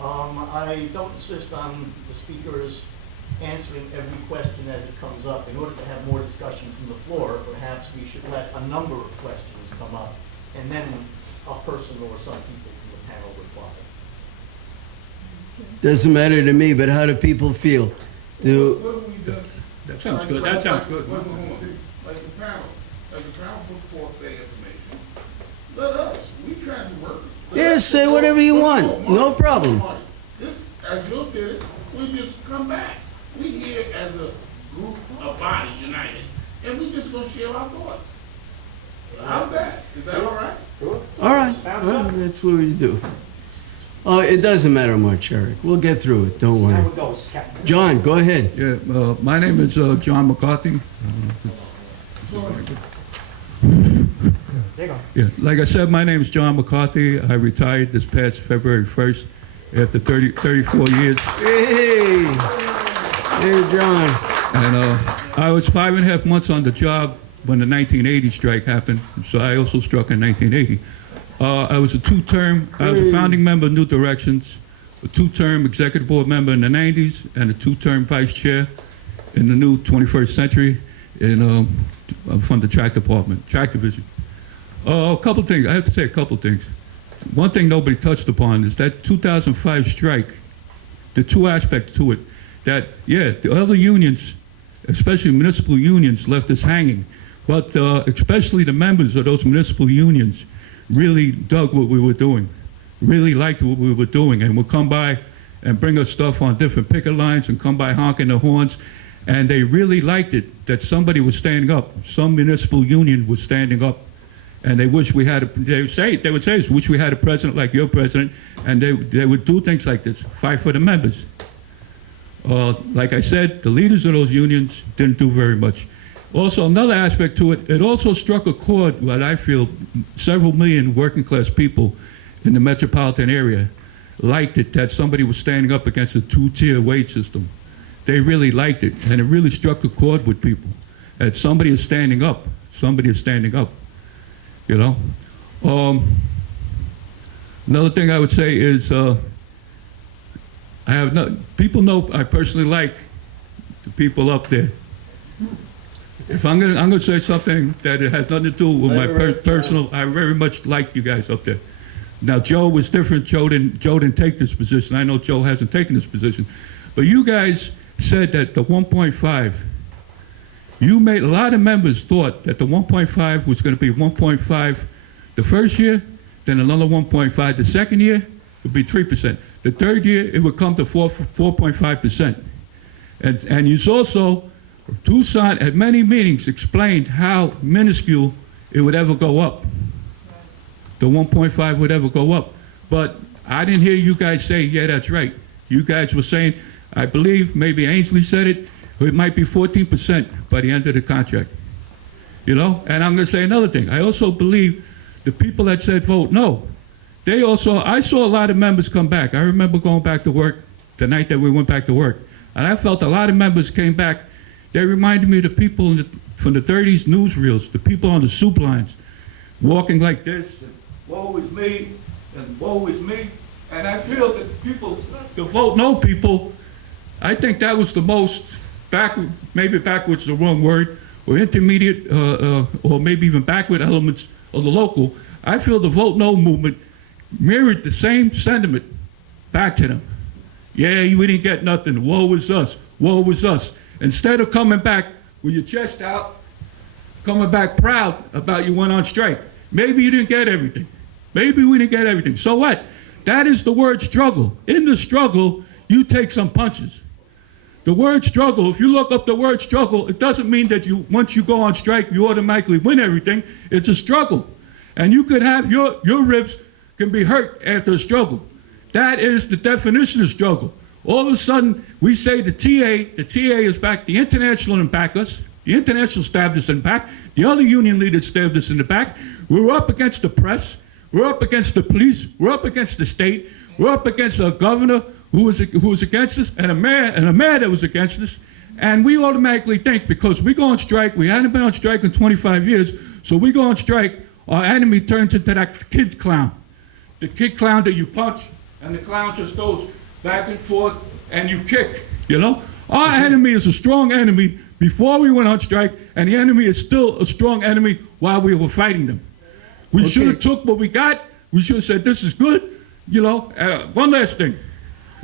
I don't insist on the speakers answering every question as it comes up. In order to have more discussion from the floor, perhaps we should let a number of questions come up, and then a person or some people from the panel reply. Doesn't matter to me, but how do people feel? That sounds good, that sounds good. Like the panel put forth their information, let us, we trying to work. Yeah, say whatever you want. No problem. This, as you did it, we just come back. We here as a group, a body united, and we just gonna share our thoughts. How's that? Is that all right? All right, well, that's what we do. Oh, it doesn't matter much, Eric. We'll get through it, don't worry. John, go ahead. Yeah, my name is John McCarthy. Yeah, like I said, my name is John McCarthy. I retired this past February 1st after 34 years. Hey, hey, John. And I was 5.5 months on the job when the 1980 strike happened, so I also struck in 1980. I was a founding member of New Directions, a 2-term executive board member in the 90s, and a 2-term vice chair in the new 21st century from the track division. A couple things, I have to say a couple things. One thing nobody touched upon is that 2005 strike, the two aspects to it, that, yeah, the other unions, especially municipal unions, left us hanging, but especially the members of those municipal unions really dug what we were doing, really liked what we were doing, and would come by and bring us stuff on different picket lines and come by honking their horns, and they really liked it that somebody was standing up, some municipal union was standing up, and they wish we had they would say, wish we had a president like your president, and they would do things like this, fight for the members. Like I said, the leaders of those unions didn't do very much. Also, another aspect to it, it also struck a chord, what I feel, several million working class people in the metropolitan area liked it, that somebody was standing up against a 2-tier wage system. They really liked it, and it really struck a chord with people, that somebody is standing up, you know? Another thing I would say is, people know I personally like the people up there. If I'm gonna say something that it has nothing to do with my personal, I very much like you guys up there. Now Joe was different. Joe didn't take this position. I know Joe hasn't taken this position, but you guys said that the 1.5. You made a lot of members thought that the 1.5 was going to be 1.5 the first year, then another 1.5 the second year, would be 3%. The third year, it would come to 4.5%. And you also, Tucson at many meetings explained how minuscule it would ever go up. The 1.5 would ever go up. But I didn't hear you guys say, yeah, that's right. You guys were saying, I believe, maybe Ainsley said it might be 14% by the end of the contract. You know, and I'm going to say another thing. I also believe the people that said vote no, I saw a lot of members come back. I remember going back to work the night that we went back to work. And I felt a lot of members came back. They reminded me of the people from the 30s newsreels, the people on the soup lines, walking like this, and woe is me, and woe is me. And I feel that the people, the vote no people, I think that was the most maybe backwards is the wrong word, or intermediate, or maybe even backward elements of the local. I feel the vote no movement mirrored the same sentiment back to them. Yeah, we didn't get nothing. Woe is us. Woe is us. Instead of coming back with your chest out, coming back proud about you went on strike. Maybe you didn't get everything. Maybe we didn't get everything. So what? That is the word struggle. In the struggle, you take some punches. The word struggle, if you look up the word struggle, it doesn't mean that once you go on strike, you automatically win everything. It's a struggle. And you could have your ribs can be hurt after a struggle. That is the definition of struggle. All of a sudden, we say the TA is back, the International didn't back us, the International stabbed us in the back, the other union leaders stabbed us in the back. We're up against the press, we're up against the police, we're up against the state, we're up against a governor who was against us, and a mayor that was against us. And we automatically think, because we go on strike, we hadn't been on strike in 25 years, so we go on strike, our enemy turns into that kid clown. The kid clown that you punch, and the clown just goes back and forth, and you kick, you know? Our enemy is a strong enemy before we went on strike, and the enemy is still a strong enemy while we were fighting them. We should have took what we got. We should have said, this is good, you know? One last thing.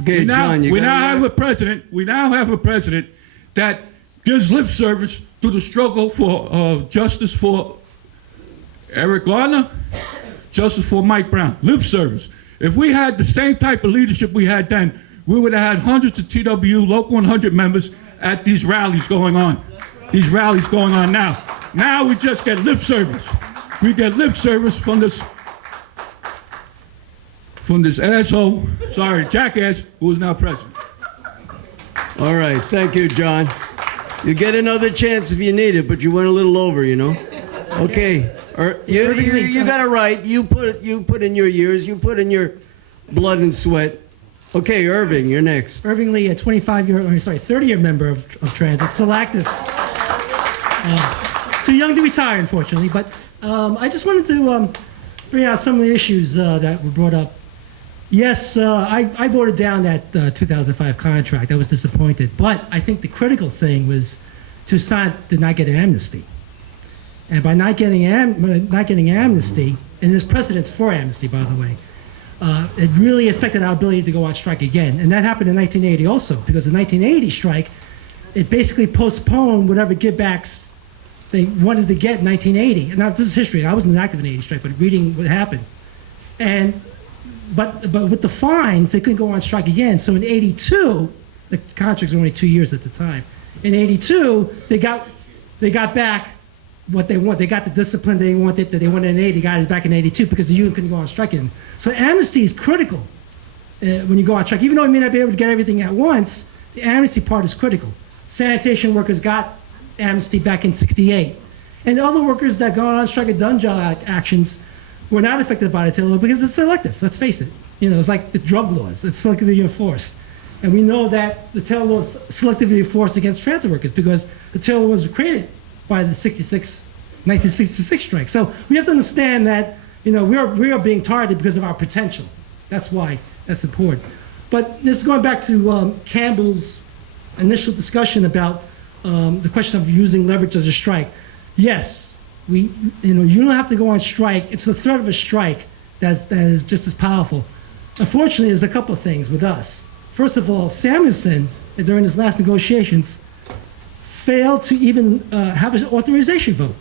Okay, John, we now have a president. We now have a president that gives lip service to the struggle for justice for Eric Garner, justice for Mike Brown. Lip service. If we had the same type of leadership we had then, we would have had hundreds of TWU Local 100 members at these rallies going on. These rallies going on now. Now we just get lip service. We get lip service from this asshole, sorry, jackass, who is now president. All right, thank you, John. You get another chance if you need it, but you went a little over, you know. Okay, you got it right. You put in your years, you put in your blood and sweat. Okay, Irving, you're next. Irving Lee, a 30-year member of Transit, still active. Too young to retire, unfortunately, but I just wanted to bring out some of the issues that were brought up. Yes, I voted down that 2005 contract. I was disappointed. But I think the critical thing was Tucson did not get an amnesty. And by not getting amnesty, and there's precedents for amnesty, by the way, it really affected our ability to go on strike again. And that happened in 1980 also, because the 1980 strike, it basically postponed whatever givebacks they wanted to get in 1980. And now, this is history. I wasn't active in the 80 strike, but reading what happened. But with the fines, they couldn't go on strike again. So in 82, the contracts were only 2 years at the time. In 82, they got back what they want. They got the discipline they wanted, that they wanted in 80, they got it back in 82 because the union couldn't go on strike again. So amnesty is critical when you go on strike. Even though you may not be able to get everything at once, the amnesty part is critical. Sanitation workers got amnesty back in 68. And other workers that got on strike and done job actions were not affected by the tail law because it's selective, let's face it. You know, it's like the drug laws, it's selectively enforced. And we know that the tail law is selectively enforced against transit workers because the tail law was created by the 1966 strike. So we have to understand that, you know, we are being targeted because of our potential. That's why that's important. But this is going back to Campbell's initial discussion about the question of using leverage as a strike. Yes, you don't have to go on strike. It's the threat of a strike that is just as powerful. Unfortunately, there's a couple of things with us. First of all, Samuelson, during his last negotiations, failed to even have an authorization vote.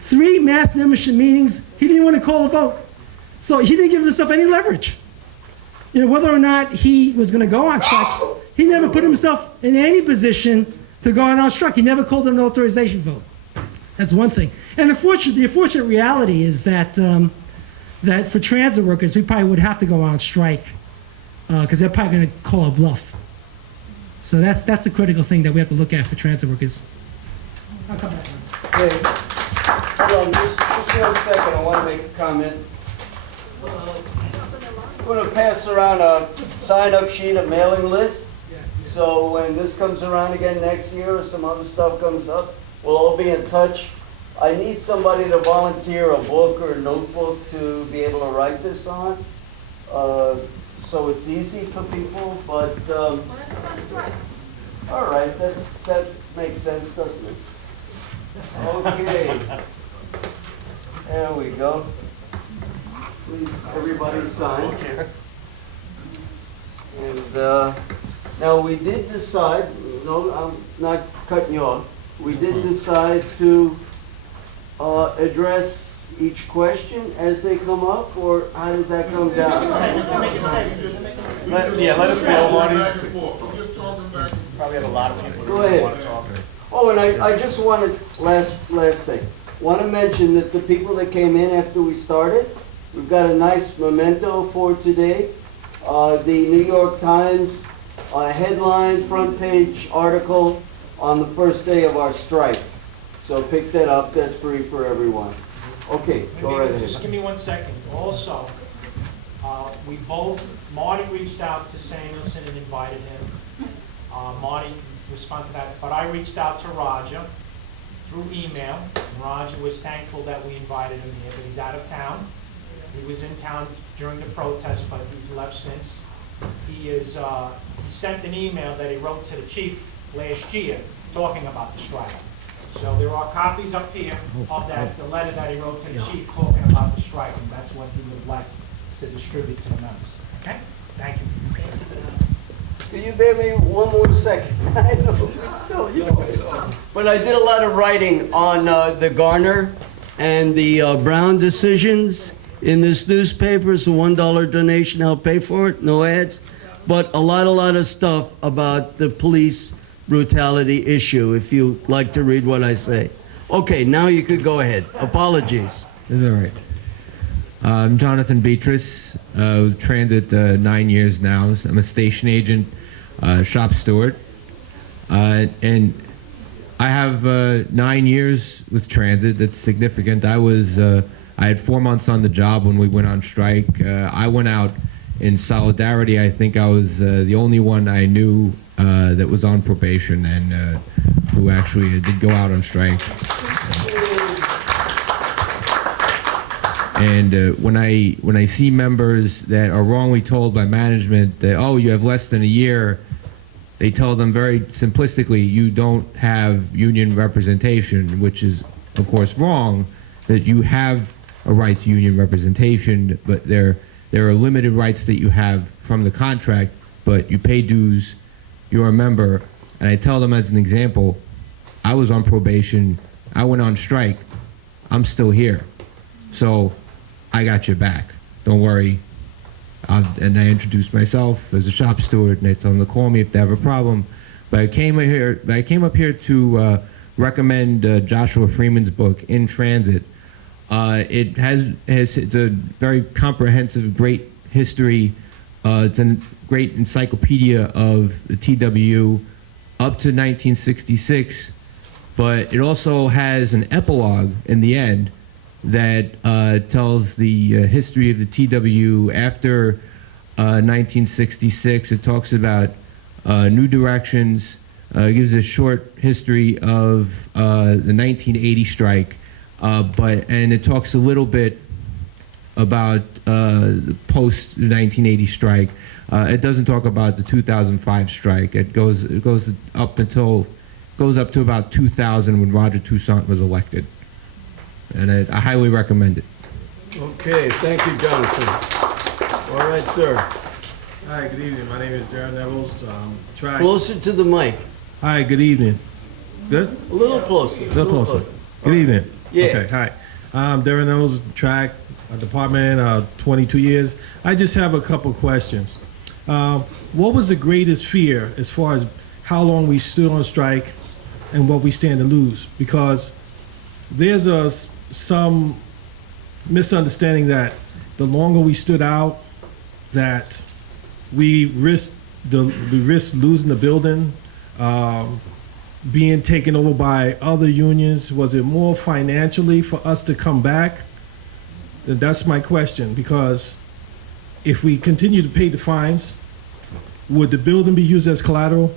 3 mass membership meetings, he didn't want to call a vote. So he didn't give himself any leverage. whether or not he was going to go on strike, he never put himself in any position to go on strike. He never called an authorization vote. That's one thing. And the unfortunate reality is that that for transit workers, we probably would have to go on strike because they're probably going to call a bluff. So that's a critical thing that we have to look at for transit workers. I'll come back. Hey, hold on, just 1 second, I want to make a comment. I'm going to pass around a sign-up sheet, a mailing list. So when this comes around again next year or some other stuff comes up, we'll all be in touch. I need somebody to volunteer a book or a notebook to be able to write this on. So it's easy for people, but, all right, that makes sense, doesn't it? Okay. There we go. Please, everybody sign. And now we did decide, no, I'm not cutting you off. We did decide to address each question as they come up, or how did that come down? Let us know, Marty. We're just talking back. Probably have a lot of people Go who ahead. want to talk. Oh, and I just wanted, last thing, want to mention that the people that came in after we started, we've got a nice memento for today. The New York Times headline, front page article on the first day of our strike. So pick that up, that's free for everyone. Okay, go right ahead. Just give me 1 second. Also, Marty reached out to Samuelson and invited him. Marty responded to that, but I reached out to Roger through email. And Roger was thankful that we invited him here, but he's out of town. He was in town during the protest, but he's left since. He sent an email that he wrote to the chief last year talking about the strike. So there are copies up here of that, the letter that he wrote to the chief talking about the strike, and that's what he would like to distribute to the members. Okay? Thank you. Can you bear me 1 more second? I know, but I did a lot of writing on the Garner and the Brown decisions in this newspaper. It's a $1 donation. I'll pay for it. No ads. But a lot of stuff about the police brutality issue, if you like to read what I say. Okay, now you could go ahead. Apologies. Is that right? I'm Jonathan Beatrice, transit 9 years now. I'm a station agent, shop steward. And I have 9 years with transit. That's significant. I had 4 months on the job when we went on strike. I went out in solidarity. I think I was the only one I knew that was on probation and who actually did go out on strike. And when I see members that are wrongly told by management that, oh, you have less than a year, they tell them very simplistically, you don't have union representation, which is, of course, wrong, that you have a right to union representation, but there are limited rights that you have from the contract, but you pay dues, you're a member. And I tell them as an example, I was on probation, I went on strike, I'm still here. So I got your back. Don't worry. And I introduced myself as a shop steward, and I tell them to call me if they have a problem. But I came up here to recommend Joshua Freeman's book, In Transit. It's a very comprehensive, great history. It's a great encyclopedia of the TWU up to 1966, but it also has an epilogue in the end that tells the history of the TWU after 1966. It talks about new directions, gives a short history of the 1980 strike, and it talks a little bit about the post-1980 strike. It doesn't talk about the 2005 strike. It goes up to about 2000 when Roger Toussaint was elected. And I highly recommend it. Okay, thank you, Jonathan. All right, sir. Hi, good evening. My name is Darren Nevels. Closer to the mic. Hi, good evening. Good? A little closer. A little closer. Good evening. Yeah. Okay, hi. I'm Darren Nevels, track department, 22 years. I just have a couple questions. What was the greatest fear as far as how long we stood on strike and what we stand to lose? Because there's some misunderstanding that the longer we stood out, that we risked losing the building, being taken over by other unions. Was it more financially for us to come back? That's my question, because if we continue to pay the fines, would the building be used as collateral?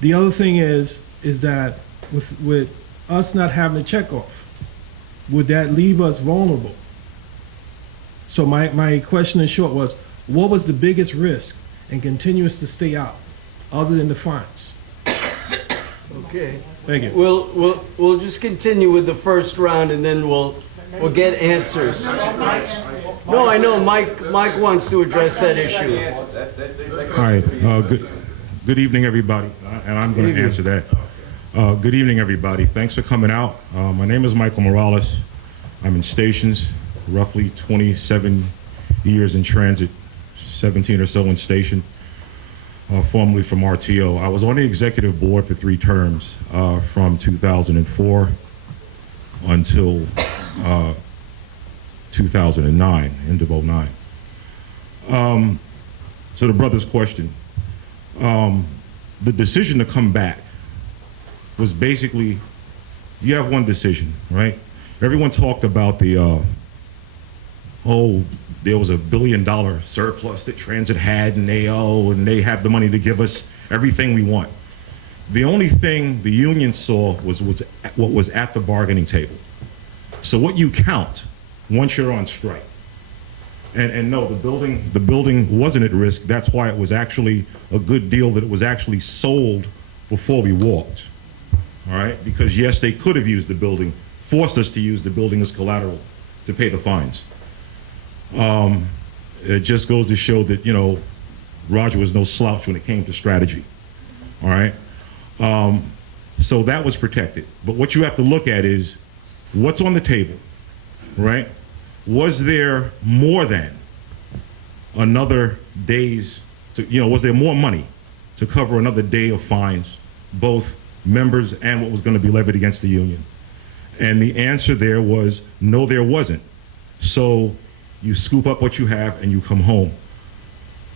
The other thing is that with us not having a checkoff, would that leave us vulnerable? So my question in short was, what was the biggest risk and continues to stay out, other than the fines? Okay. Thank you. We'll just continue with the first round and then we'll get answers. No, I know Mike wants to address that issue. Hi, good evening, everybody, and I'm going to answer that. Good evening, everybody. Thanks for coming out. My name is Michael Morales. I'm in stations, roughly 27 years in transit, 17 or so in station, formerly from RTO. I was on the executive board for 3 terms, from 2004 until 2009, end of 2009. So the brother's question, the decision to come back was basically, you have one decision, right? Everyone talked about the, there was $1 billion surplus that transit had, and they have the money to give us everything we want. The only thing the union saw was what was at the bargaining table. So what you count once you're on strike. And no, the building wasn't at risk. That's why it was actually a good deal that it was actually sold before we walked. All right? Because yes, they could have used the building, forced us to use the building as collateral to pay the fines. It just goes to show that, you know, Roger was no slouch when it came to strategy. All right? So that was protected. But what you have to look at is what's on the table, right? Was there more than another day's, was there more money to cover another day of fines, both members and what was going to be levied against the union? And the answer there was, no, there wasn't. So you scoop up what you have and you come home.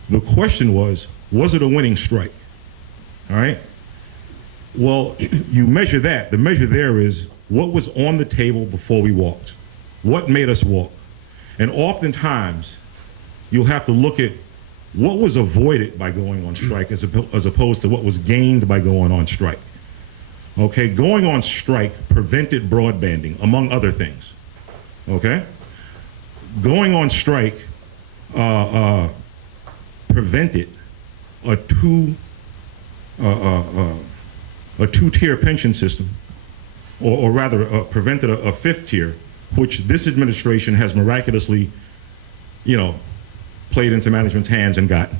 The question was it a winning strike? All right? Well, you measure that. The measure there is what was on the table before we walked. What made us walk? And oftentimes, you'll have to look at what was avoided by going on strike as opposed to what was gained by going on strike. Okay, going on strike prevented broadbanding, among other things. Okay? Going on strike prevented a two-tier pension system, or rather prevented a 5th tier, which this administration has miraculously, played into management's hands and gotten.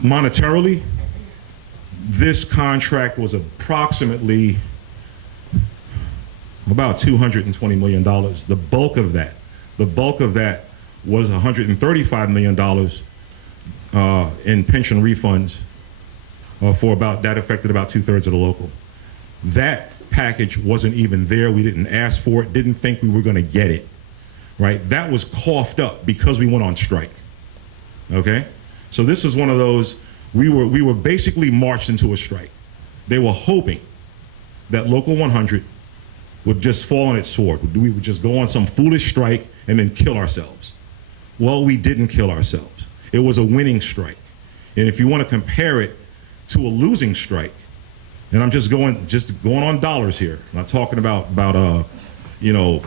Monetarily, this contract was approximately about $220 million. The bulk of that was $135 million in pension refunds that affected about 2/3 of the local. That package wasn't even there. We didn't ask for it, didn't think we were going to get it, right? That was coughed up because we went on strike, okay? So this is one of those, we were basically marched into a strike. They were hoping that Local 100 would just fall on its sword. We would just go on some foolish strike and then kill ourselves. Well, we didn't kill ourselves. It was a winning strike. And if you want to compare it to a losing strike, and I'm just going on dollars here, I'm not talking about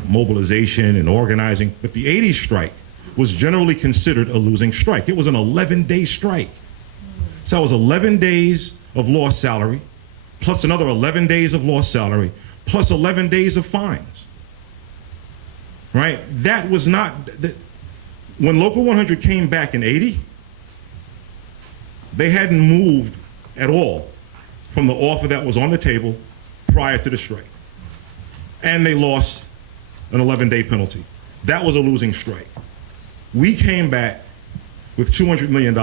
mobilization and organizing, but the 80s strike was generally considered a losing strike. It was an 11-day strike. So it was 11 days of lost salary, plus another 11 days of lost salary, plus 11 days of fines, right? That was not, when Local 100 came back in 80, they hadn't moved at all from the offer that was on the table prior to the strike. and they lost an 11-day penalty. That was a losing strike. We came back with $200 million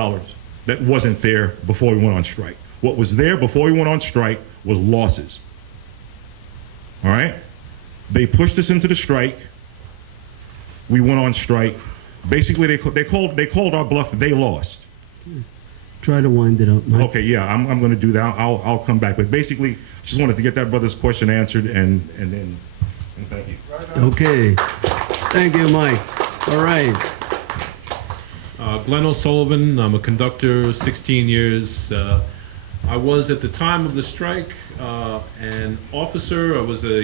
that wasn't there before we went on strike. What was there before we went on strike was losses. All right? They pushed us into the strike. We went on strike. Basically, they called our bluff. They lost. Try to wind it up, Mike. Okay, yeah, I'm going to do that. I'll come back. But basically, just wanted to get that brother's question answered, and thank you. Okay. Thank you, Mike. All right. Glenn O'Sullivan, I'm a conductor, 16 years. I was, at the time of the strike, an officer. I was a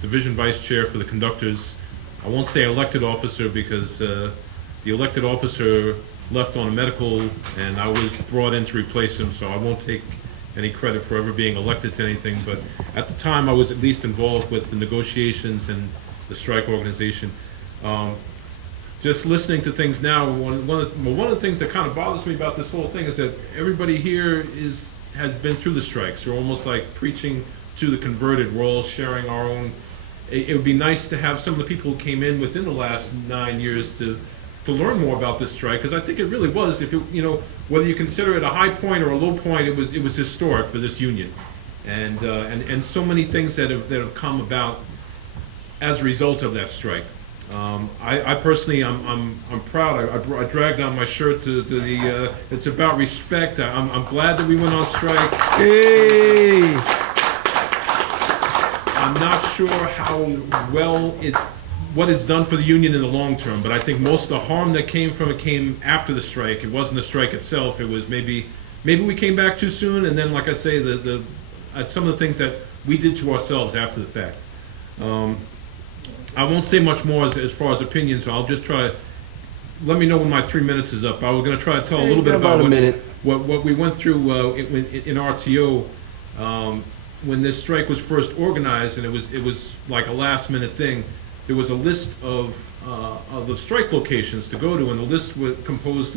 division vice chair for the conductors. I won't say elected officer because the elected officer left on a medical, and I was brought in to replace him, so I won't take any credit for ever being elected to anything. But at the time, I was at least involved with the negotiations and the strike organization. Just listening to things now, one of the things that kind of bothers me about this whole thing is that everybody here has been through the strikes. We're almost like preaching to the converted. We're all sharing our own. It would be nice to have some of the people who came in within the last 9 years to learn more about this strike, because I think it really was, if it, whether you consider it a high point or a low point, it was historic for this union, and so many things that have come about as a result of that strike. I personally, I'm proud. I dragged on my shirt to the. It's about respect. I'm glad that we went on strike. Hey! I'm not sure how well what it's done for the union in the long term, but I think most of the harm that came from it came after the strike. It wasn't the strike itself. It was maybe we came back too soon, and then, like I say, some of the things that we did to ourselves after the fact. I won't say much more as far as opinions, so I'll just try to let me know when my 3 minutes is up. I was going to try to tell a little bit about what we went through in RTO when this strike was first organized, and it was like a last minute thing. There was a list of the strike locations to go to, and the list was composed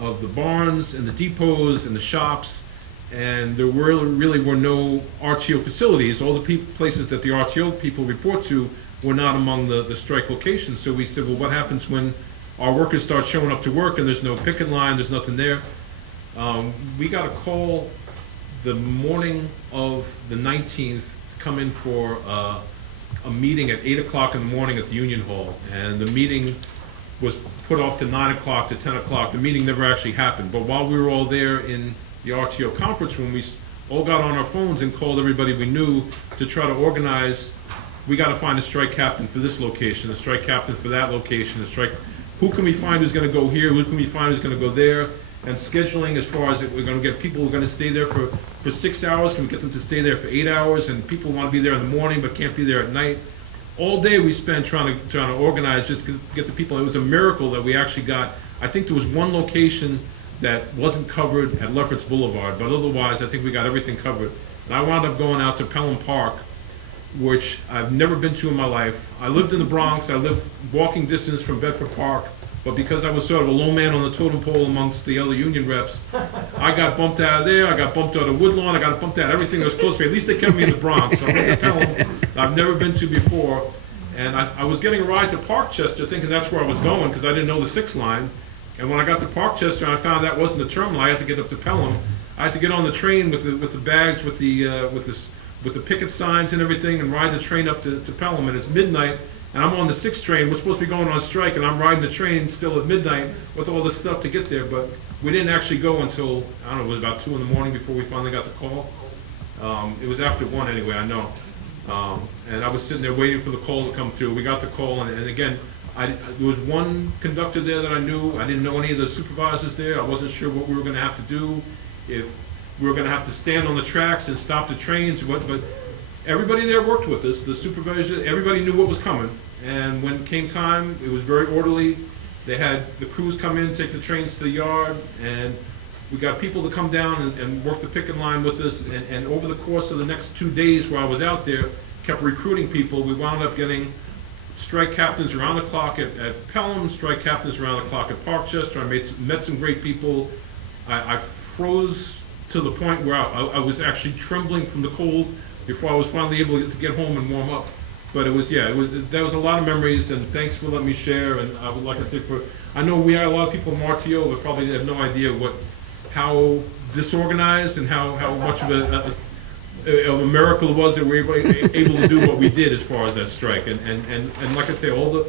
of the barns and the depots and the shops, and there really were no RTO facilities. All the places that the RTO people report to were not among the strike locations. So we said, well, what happens when our workers start showing up to work and there's no picket line, there's nothing there? We got a call the morning of the 19th to come in for a meeting at 8 o'clock in the morning at the Union Hall, and the meeting was put off to 9 o'clock to 10 o'clock. The meeting never actually happened, but while we were all there in the RTO conference room, we all got on our phones and called everybody we knew to try to organize. We got to find a strike captain for this location, a strike captain for that location, who can we find who's going to go here, who can we find who's going to go there, and scheduling as far as we're going to get people who are going to stay there for 6 hours, can we get them to stay there for 8 hours, and people want to be there in the morning but can't be there at night. All day we spent trying to organize just to get the people. It was a miracle that we actually got. I think there was one location that wasn't covered at Lefferts Boulevard, but otherwise I think we got everything covered. And I wound up going out to Pelham Park, which I've never been to in my life. I lived in the Bronx. I lived walking distance from Bedford Park, but because I was sort of a low man on the totem pole amongst the other union reps, I got bumped out of there. I got bumped out of Woodlawn. I got bumped out of everything that was close to me. At least they kept me in the Bronx. So I went to Pelham, I've never been to before, and I was getting a ride to Parkchester thinking that's where I was going because I didn't know the 6 line. And when I got to Parkchester and I found that wasn't the terminal, I had to get up to Pelham. I had to get on the train with the bags, with the picket signs and everything, and ride the train up to Pelham. And it's midnight, and I'm on the 6th train. We're supposed to be going on strike, and I'm riding the train still at midnight with all this stuff to get there. But we didn't actually go until, I don't know, it was about 2 in the morning before we finally got the call. It was after 1 anyway, I know. And I was sitting there waiting for the call to come through. We got the call, and again, there was one conductor there that I knew. I didn't know any of the supervisors there. I wasn't sure what we were going to have to do, if we were going to have to stand on the tracks and stop the trains, but everybody there worked with us. The supervisor, everybody knew what was coming. And when it came time, it was very orderly. They had the crews come in, take the trains to the yard, and we got people to come down and work the picket line with us. And over the course of the next 2 days while I was out there, kept recruiting people. We wound up getting strike captains around the clock at Pelham, strike captains around the clock at Parkchester. I met some great people. I froze to the point where I was actually trembling from the cold before I was finally able to get home and warm up. But it was, yeah, that was a lot of memories, and thanks for letting me share. And I would like to say, I know we had a lot of people from RTO that probably have no idea how disorganized and how much of a miracle it was that we were able to do what we did as far as that strike. And like I say, all the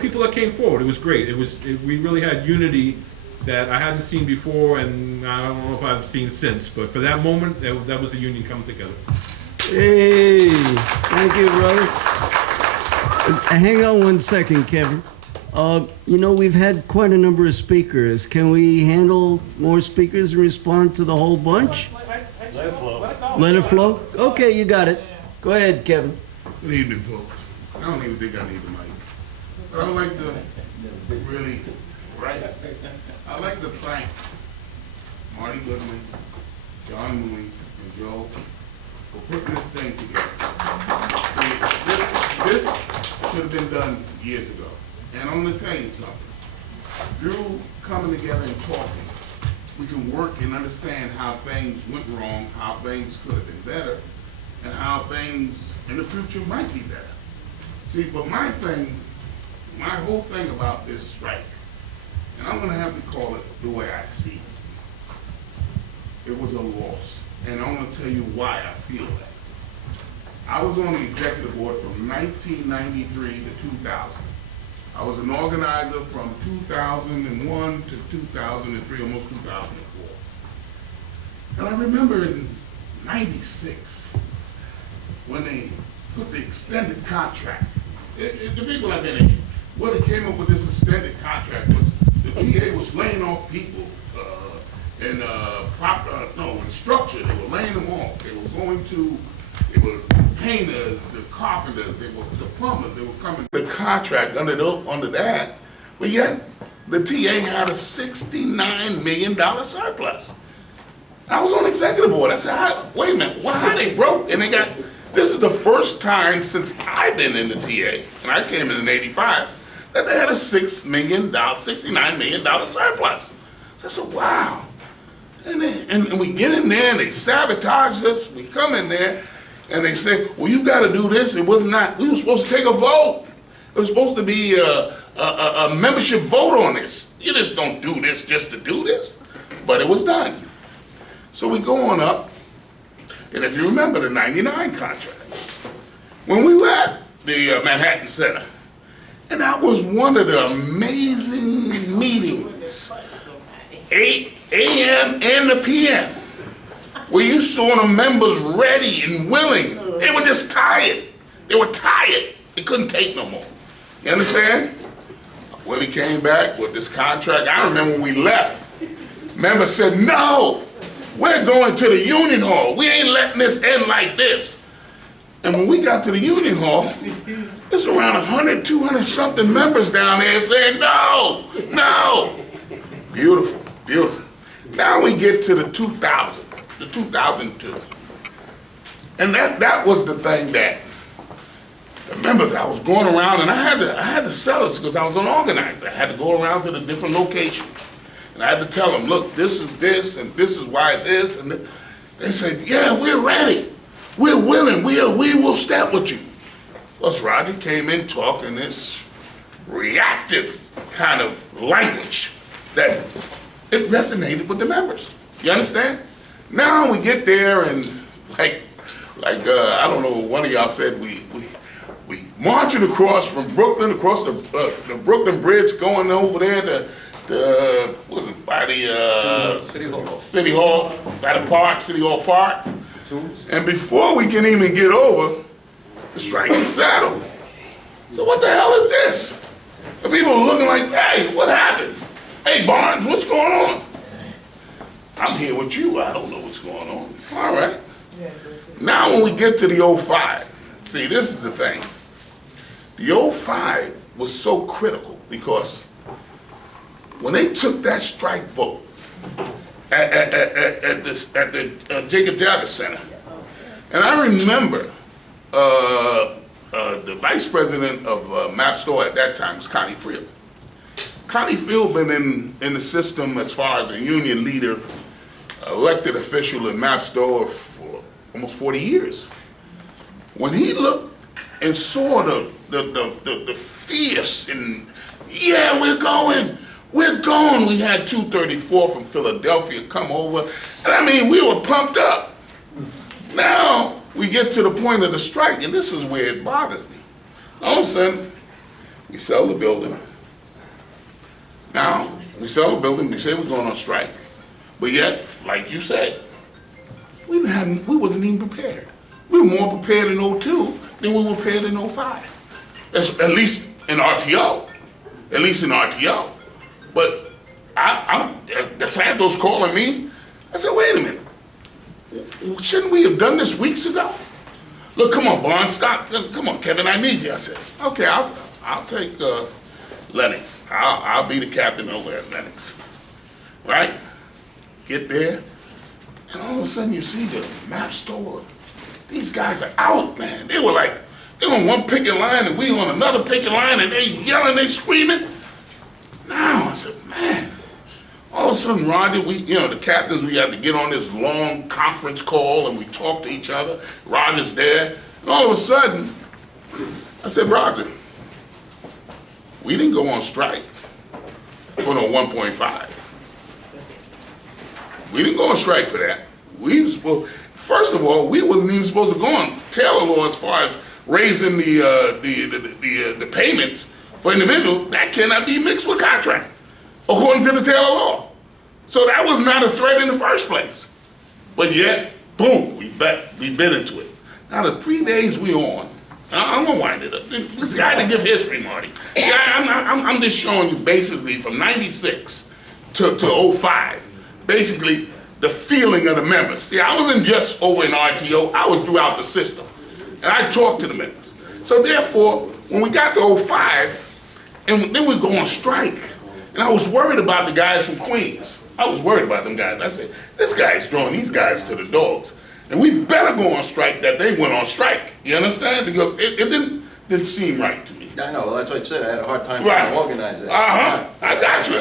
people that came forward, it was great. We really had unity that I hadn't seen before, and I don't know if I've seen since. But for that moment, that was the union coming together. Hey, thank you, brother. Hang on one second, Kevin. We've had quite a number of speakers. Can we handle more speakers and respond to the whole bunch? Let it flow? Okay, you got it. Go ahead, Kevin. Good evening, folks. I don't even think I need the mic. But I would like to really, I'd like to thank Marty Goodman, John Mooney, and Joe for putting this thing together. See, this should have been done years ago. And I'm gonna tell you something. Through coming together and talking, we can work and understand how things went wrong, how things could have been better, and how things in the future might be better. See, but my whole thing about this strike, and I'm gonna have to call it the way I see it. It was a loss. And I'm gonna tell you why I feel that. I was on the executive board from 1993 to 2000. I was an organizer from 2001 to 2003, almost 2004. And I remember in 96, when they put the extended contract, the people I've been in, what they came up with this extended contract was the TA was laying off people in structure. They were laying them off. They were painters, the carpenters, they were the plumbers, they were coming. The contract under that, but yet the TA had a $69 million surplus. I was on the executive board. I said, wait a minute, why are they broke? And this is the first time since I've been in the TA, and I came in '85, that they had a $69 million surplus. So I said, wow. And we get in there and they sabotage us. We come in there and they say, well, you got to do this. We were supposed to take a vote. It was supposed to be a membership vote on this. You just don't do this just to do this. But it was done. So we go on up. And if you remember the 99 contract, when we were at the Manhattan Center, and that was one of the amazing meetings, 8 a.m. and the p.m., where you saw the members ready and willing. They were just tired. They were tired. They couldn't take no more. You understand? When he came back with this contract, I remember when we left, members said, no, we're going to the union hall. We ain't letting this end like this. And when we got to the union hall, there's around 100, 200 something members down there saying, no, no. Beautiful, beautiful. Now we get to the 2002. And that was the thing that the members, I was going around and I had to sell us because I was an organizer. I had to go around to the different locations. And I had to tell them, look, this is this and this is why this. And they said, yeah, we're ready. We're willing. We will step with you. Plus Roger came in talking this reactive kind of language that it resonated with the members. You understand? Now we get there and like I don't know, one of y'all said we marching across from Brooklyn, across the Brooklyn Bridge, going over there to by the City Hall, by the park, City Hall Park. And before we can even get over, the strike is settled. So what the hell is this? The people are looking like, hey, what happened? Hey, Barnes, what's going on? I'm here with you. I don't know what's going on. All right. Now when we get to the 05, see, this is the thing. The 05 was so critical because when they took that strike vote at the Jacob Javits Center, and I remember the vice president of MAPSTOR at that time was Connie Field. Connie Field been in the system as far as a union leader, elected official in MAPSTOR for almost 40 years. When he looked and saw the fierce and, yeah, we're going. We had 234 from Philadelphia come over, and I mean, we were pumped up. Now, we get to the point of the strike, and this is where it bothers me. All of a sudden, we sell the building. Now, we sell the building, we say we're going on strike. But yet, like you said, we wasn't even prepared. We were more prepared in 02 than we were prepared in 05. At least in RTO. At least in RTO. But the Santos calling me, I said, wait a minute. Shouldn't we have done this weeks ago? Look, come on, Barnes, stop. Come on, Kevin, I need you. I said, okay, I'll take Lennox. I'll be the captain over at Lennox. Right? Get there, and all of a sudden you see the map store. These guys are out, man. They on one picket line and we on another picket line, and they yelling, they screaming. Now I said, man, all of a sudden, Roger, the captains, we had to get on this long conference call and we talk to each other. Roger's there, and all of a sudden, I said, Roger, we didn't go on strike for no 1.5. We didn't go on strike for that. First of all, we wasn't even supposed to go on Taylor law as far as raising the payments for individuals. That cannot be mixed with contract, according to the Taylor law. So that was not a threat in the first place. But yet, boom, we bit into it. Now the 3 days we on, I'm gonna wind it up. This guy to give history, Marty. Yeah, I'm just showing you basically from '96 to 05. Basically, the feeling of the members. See, I wasn't just over in RTO, I was throughout the system. And I talked to the members. So therefore, when we got to 05, and then we go on strike, and I was worried about the guys from Queens. I was worried about them guys. I said, this guy's throwing these guys to the dogs. And we better go on strike that they went on strike. You understand? Because it didn't seem right to me. I know, well, that's what I said. I had a hard time Right. trying to organize that. I got you.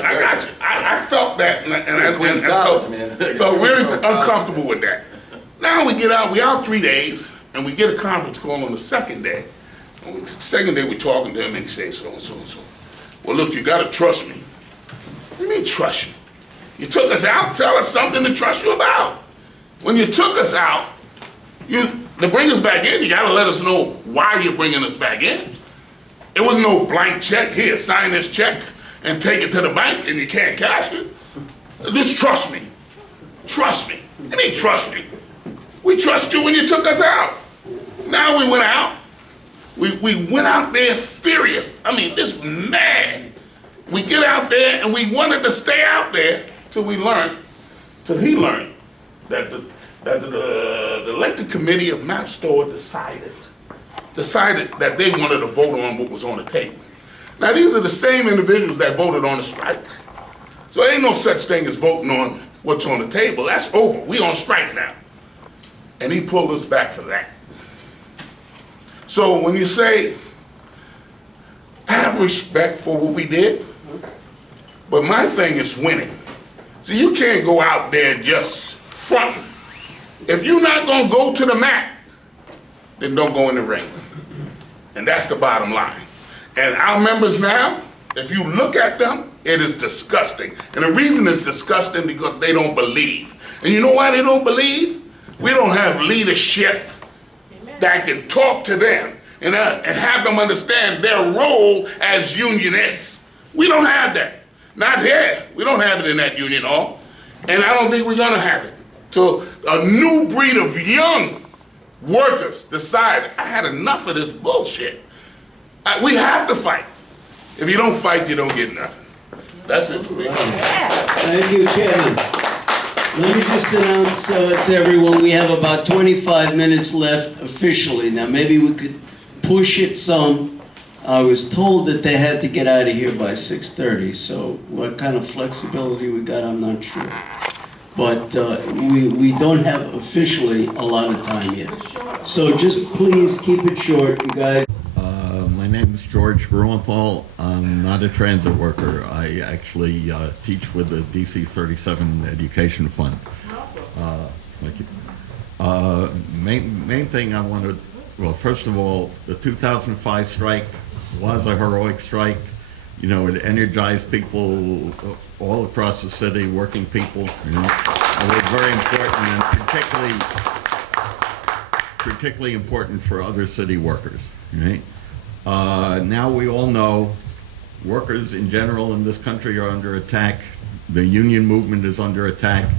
I felt that, and I felt really uncomfortable with that. Now we get out, we out 3 days, and we get a conference call on the second day. And the second day we're talking to him, and he says so and so and so. Well, look, you gotta trust me. What do you mean trust you? You took us out, tell us something to trust you about. When you took us out, to bring us back in, you gotta let us know why you're bringing us back in. It was no blank check. Here, sign this check and take it to the bank and you can't cash it. Just trust me. Trust me. I mean, trust me. We trust you when you took us out. Now we went out. We went out there furious. I mean, just mad. We get out there and we wanted to stay out there till he learned that the elected committee of Map Store decided that they wanted to vote on what was on the table. Now, these are the same individuals that voted on the strike. So there ain't no such thing as voting on what's on the table. That's over. We on strike now. And he pulled us back for that. So when you say, have respect for what we did, but my thing is winning. So you can't go out there just fronting. If you're not gonna go to the mat, then don't go in the ring. And that's the bottom line. And our members now, if you look at them, it is disgusting. And the reason it's disgusting because they don't believe. And you know why they don't believe? We don't have leadership that can talk to them and have them understand their role as unionists. We don't have that. Not here. We don't have it in that union hall. And I don't think we're gonna have it. So a new breed of young workers decided, I had enough of this bullshit. We have to fight. If you don't fight, you don't get nothing. That's it for me. Thank you, Kevin. Let me just announce to everyone, we have about 25 minutes left officially. Now, maybe we could push it some. I was told that they had to get out of here by 6:30, so what kind of flexibility we got, I'm not sure. But we don't have officially a lot of time yet. So just please keep it short, you guys. My name is George Gruenthal. I'm not a transit worker. I actually teach with the DC 37 Education Fund. Thank you. Main thing I want to well, first of all, the 2005 strike was a heroic strike. You know, it energized people all across the city, working people. You know, it was very important, and particularly important for other city workers. Right? Now we all know workers in general in this country are under attack. The union movement is under attack,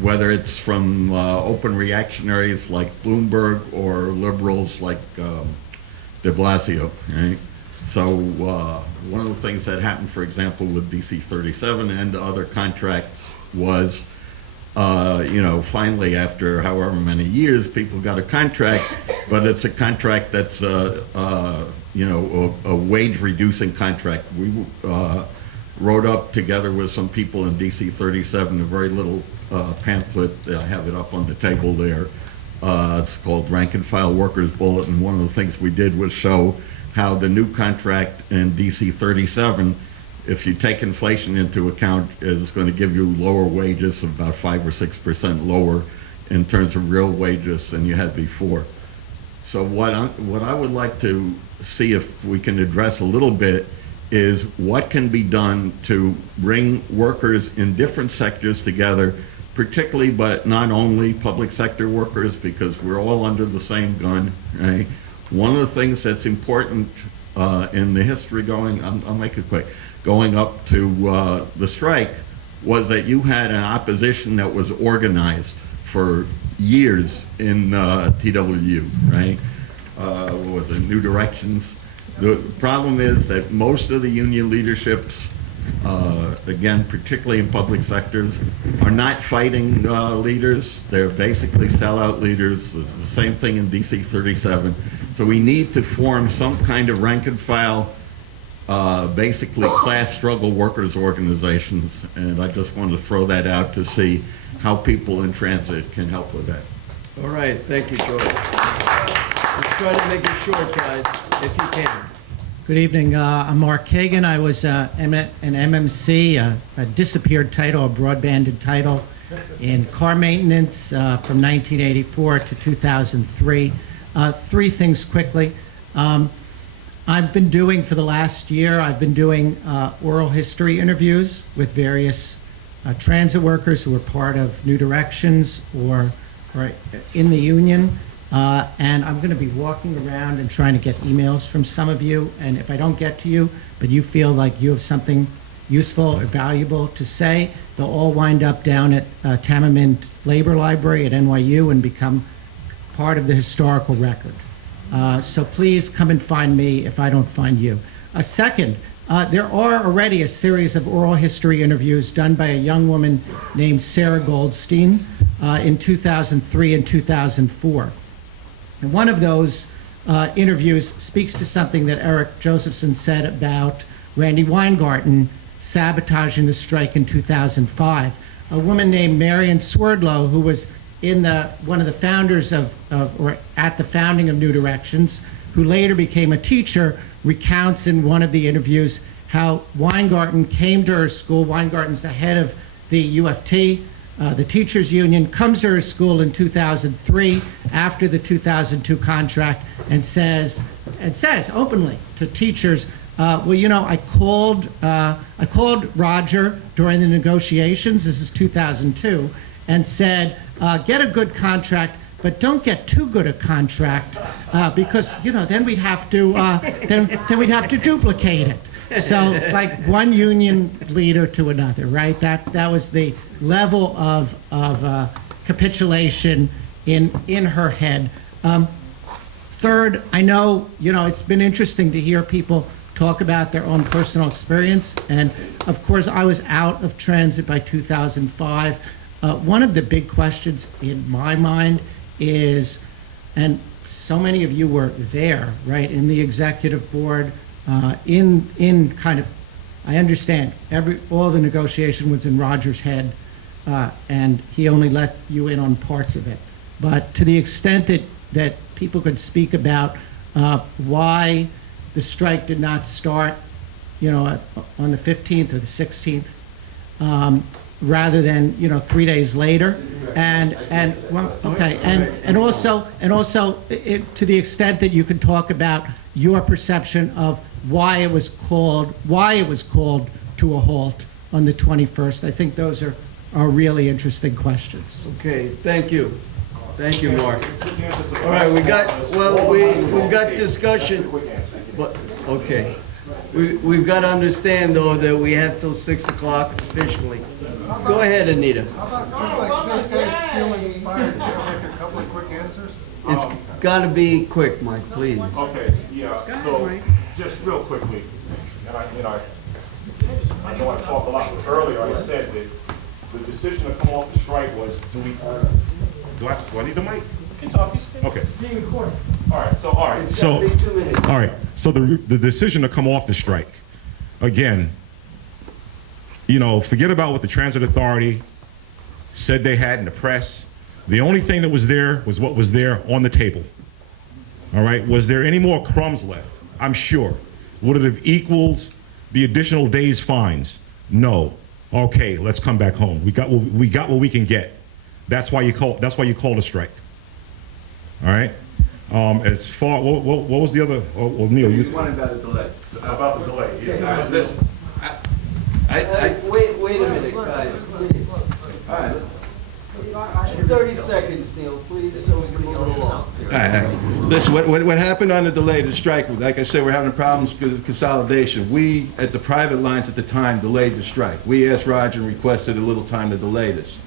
whether it's from open reactionaries like Bloomberg or liberals like de Blasio, right? So one of the things that happened, for example, with DC 37 and other contracts was, you know, finally after however many years, people got a contract, but it's a contract that's, you know, a wage-reducing contract. We wrote up together with some people in DC 37 a very little pamphlet. I have it up on the table there. It's called Rank and File Workers Bulletin. One of the things we did was show how the new contract in DC 37, if you take inflation into account, is going to give you lower wages, about 5 or 6% lower in terms of real wages than you had before. So what I would like to see if we can address a little bit is what can be done to bring workers in different sectors together, particularly but not only public sector workers, because we're all under the same gun, right? One of the things that's important in the history I'll make it quick, going up to the strike was that you had an opposition that was organized for years in TWU, right? What was it, New Directions? The problem is that most of the union leaderships, again, particularly in public sectors, are not fighting leaders. They're basically sellout leaders. It's the same thing in DC 37. So we need to form some kind of rank and file, basically class struggle workers organizations. And I just wanted to throw that out to see how people in transit can help with that. All right, thank you, George. Let's try to make it short, guys, if you can. Good evening. I'm Mark Kagan. I was an MMC, a disappeared title, a broadbanded title in car maintenance from 1984 to 2003. Three things quickly. I've been doing, for the last year, I've been doing oral history interviews with various transit workers who are part of New Directions or in the union. And I'm going to be walking around and trying to get emails from some of you. And if I don't get to you, but you feel like you have something useful or valuable to say, they'll all wind up down at Tamiment Labor Library at NYU and become part of the historical record. So please come and find me if I don't find you. Second, there are already a series of oral history interviews done by a young woman named Sarah Goldstein in 2003 and 2004. And one of those interviews speaks to something that Eric Josephson said about Randy Weingarten sabotaging the strike in 2005. A woman named Marion Swerdlow, who was in one of the founders or at the founding of New Directions, who later became a teacher, recounts in one of the interviews how Weingarten came to her school. Weingarten's the head of the UFT, the teachers union, comes to her school in 2003 after the 2002 contract and says openly to teachers, well, you know, I called Roger during the negotiations, this is 2002, and said, get a good contract, but don't get too good a contract because, you know, then we'd have to then we'd have to duplicate it. So like one union leader to another, right? That was the level of capitulation in her head. Third, I know, you know, it's been interesting to hear people talk about their own personal experience, and of course I was out of transit by 2005. One of the big questions in my mind is, and so many of you were there, right, in the executive board, in kind of, I understand all the negotiation was in Roger's head, and he only let you in on parts of it. But to the extent that people could speak about why the strike did not start, you know, on the 15th or the 16th, rather than, you know, 3 days later. well, okay, and also to the extent that you can talk about your perception of why it was called to a halt on the 21st. I think those are really interesting questions. Okay, thank you. Thank you, Mark. All right, we got discussion, but, okay. We've got to understand, though, that we have till 6 o'clock officially. Go ahead, Anita. It's got to be quick, Mike, please. Okay, yeah, so just real quickly, and I know I talked a lot earlier, I said that the decision to come off the strike was, do I need the mic? Okay. All right, so, the decision to come off the strike, again, forget about what the Transit Authority said they had in the press. The only thing that was there was what was there on the table. All right, was there any more crumbs left? I'm sure. Would it have equaled the additional day's fines? No. Okay, let's come back home. We got what we can get. That's why you call a strike. All right. As far what was the other? Oh, Neil, you wanted about the delay. About the delay. Yeah. Listen, Wait a minute, guys, please. All right. 30 seconds, Neil, please, so we can move along. Listen, what happened on the delay, the strike, like I said, we're having problems with consolidation. We, at the private lines at the time, delayed the strike. We asked Roger and requested a little time to delay this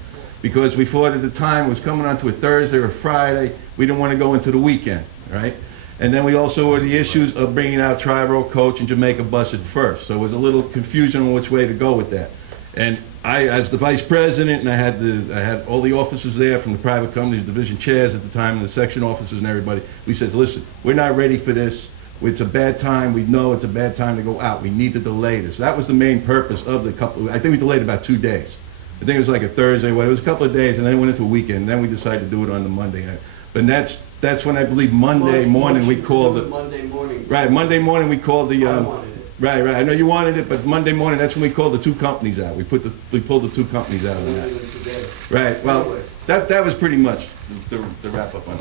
because we thought at the time it was coming onto a Thursday or Friday. We didn't want to go into the weekend, right? And then we also had the issues of bringing out Triborough, Coach, and Jamaica Bus at first. So it was a little confusion on which way to go with that. And I, as the vice president, and I had all the officers there from the private companies, division chairs at the time, and the section officers and everybody. We said, listen, we're not ready for this. It's a bad time. We know it's a bad time to go out. We need to delay this. That was the main purpose of the couple. I think we delayed about 2 days. I think it was like a Thursday. Well, it was a couple of days, and then it went into a weekend. And then we decided to do it on the Monday. But that's when I believe Monday morning we called it. Monday morning. Right, Monday morning we called the. I wanted it. Right. I know you wanted it, but Monday morning, that's when we called the two companies out. We pulled the two companies out on that. Right. Well, that was pretty much the wrap up on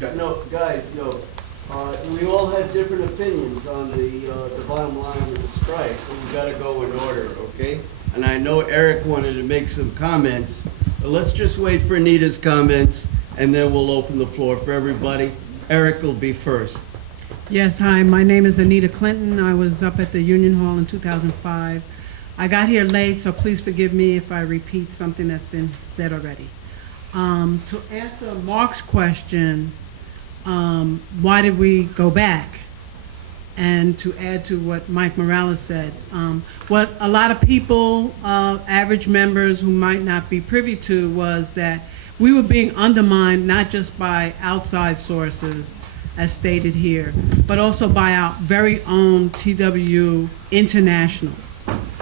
that. No, guys, we all have different opinions on the bottom line of the strike, so we've got to go in order, okay? And I know Eric wanted to make some comments, but let's just wait for Anita's comments, and then we'll open the floor for everybody. Eric will be first. Yes, hi, my name is Anita Clinton. I was up at the Union Hall in 2005. I got here late, so please forgive me if I repeat something that's been said already. To answer Mark's question, why did we go back? And to add to what Mike Morales said, what a lot of people, average members who might not be privy to, was that we were being undermined not just by outside sources, as stated here, but also by our very own TW International.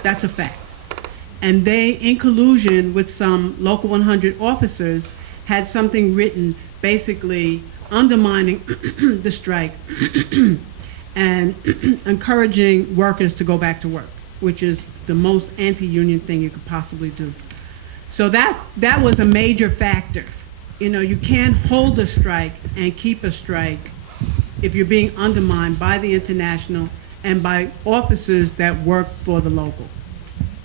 That's a fact. And they, in collusion with some Local 100 officers, had something written basically undermining the strike and encouraging workers to go back to work, which is the most anti-union thing you could possibly do. So that was a major factor. You can't hold a strike and keep a strike if you're being undermined by the international and by officers that work for the local.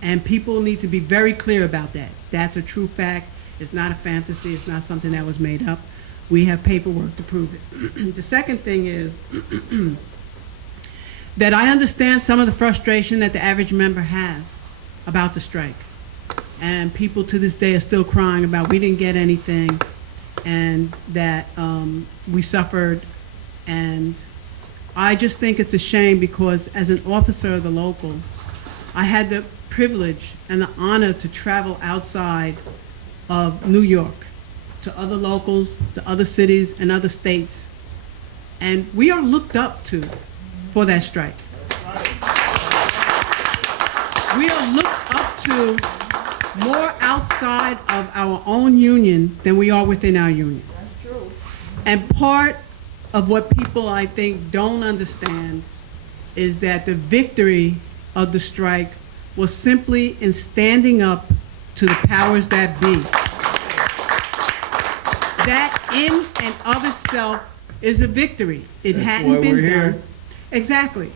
And people need to be very clear about that. That's a true fact. It's not a fantasy. It's not something that was made up. We have paperwork to prove it. The second thing is that I understand some of the frustration that the average member has about the strike. And people to this day are still crying about we didn't get anything and that we suffered. And I just think it's a shame because as an officer of the local, I had the privilege and the honor to travel outside of New York to other locals, to other cities and other states. And we are looked up to for that strike. We are looked up to more outside of our own union than we are within our union. That's true. And part of what people, I think, don't understand is that the victory of the strike was simply in standing up to the powers that be. that in and of itself is a victory. It That's hadn't why been we're here. done. Exactly.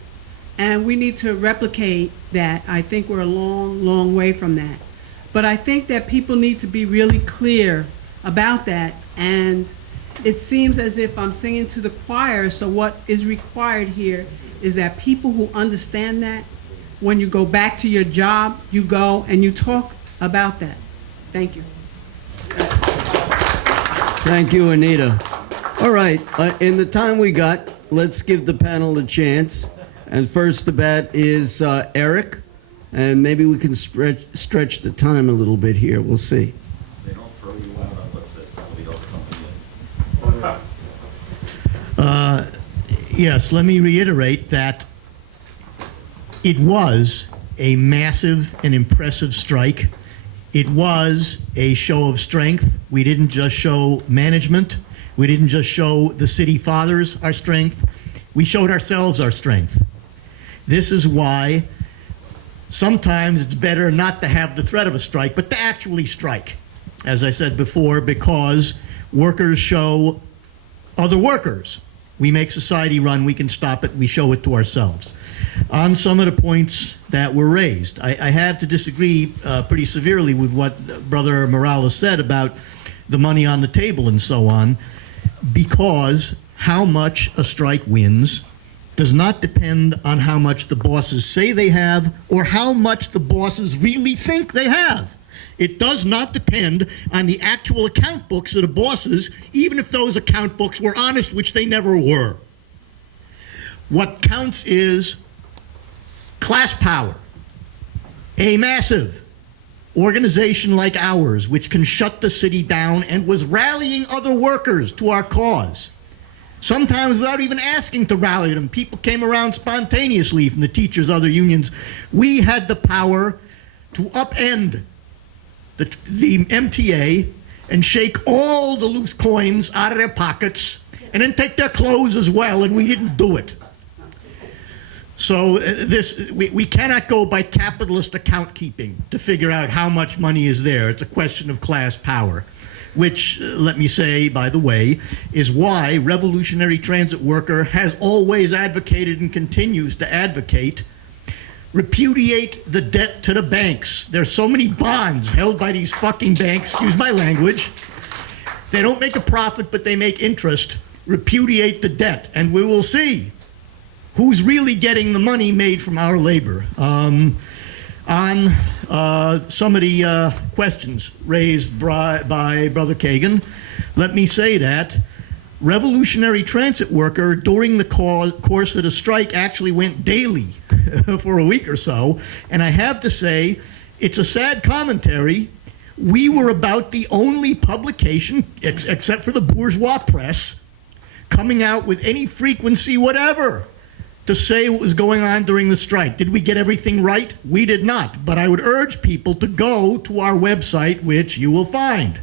And we need to replicate that. I think we're a long, long way from that. But I think that people need to be really clear about that. And it seems as if I'm singing to the choir, so what is required here is that people who understand that, when you go back to your job, you go and you talk about that. Thank you. Thank you, Anita. All right, in the time we got, let's give the panel a chance. And first to bat is Eric, and maybe we can stretch the time a little bit here. We'll see. They don't throw you out unless there's somebody else coming in. Yes, let me reiterate that it was a massive and impressive strike. It was a show of strength. We didn't just show management. We didn't just show the city fathers our strength. We showed ourselves our strength. This is why sometimes it's better not to have the threat of a strike, but to actually strike, as I said before, because workers show other workers. We make society run, we can stop it, we show it to ourselves. On some of the points that were raised, I have to disagree pretty severely with what Brother Morales said about the money on the table and so on, because how much a strike wins does not depend on how much the bosses say they have or how much the bosses really think they have. It does not depend on the actual account books of the bosses, even if those account books were honest, which they never were. What counts is class power. A massive organization like ours, which can shut the city down and was rallying other workers to our cause. Sometimes without even asking to rally them. People came around spontaneously from the teachers, other unions. We had the power to upend the MTA and shake all the loose coins out of their pockets and then take their clothes as well, and we didn't do it. So we cannot go by capitalist account keeping to figure out how much money is there. It's a question of class power, which, let me say, by the way, is why Revolutionary Transit Worker has always advocated and continues to advocate repudiate the debt to the banks. There's so many bonds held by these fucking banks, excuse my language. They don't make a profit, but they make interest. Repudiate the debt, and we will see who's really getting the money made from our labor. On some of the questions raised by Brother Kagan, let me say that Revolutionary Transit Worker, during the course of the strike, actually went daily for a week or so. And I have to say, it's a sad commentary. We were about the only publication, except for the bourgeois press, coming out with any frequency whatever to say what was going on during the strike. Did we get everything right? We did not. But I would urge people to go to our website, which you will find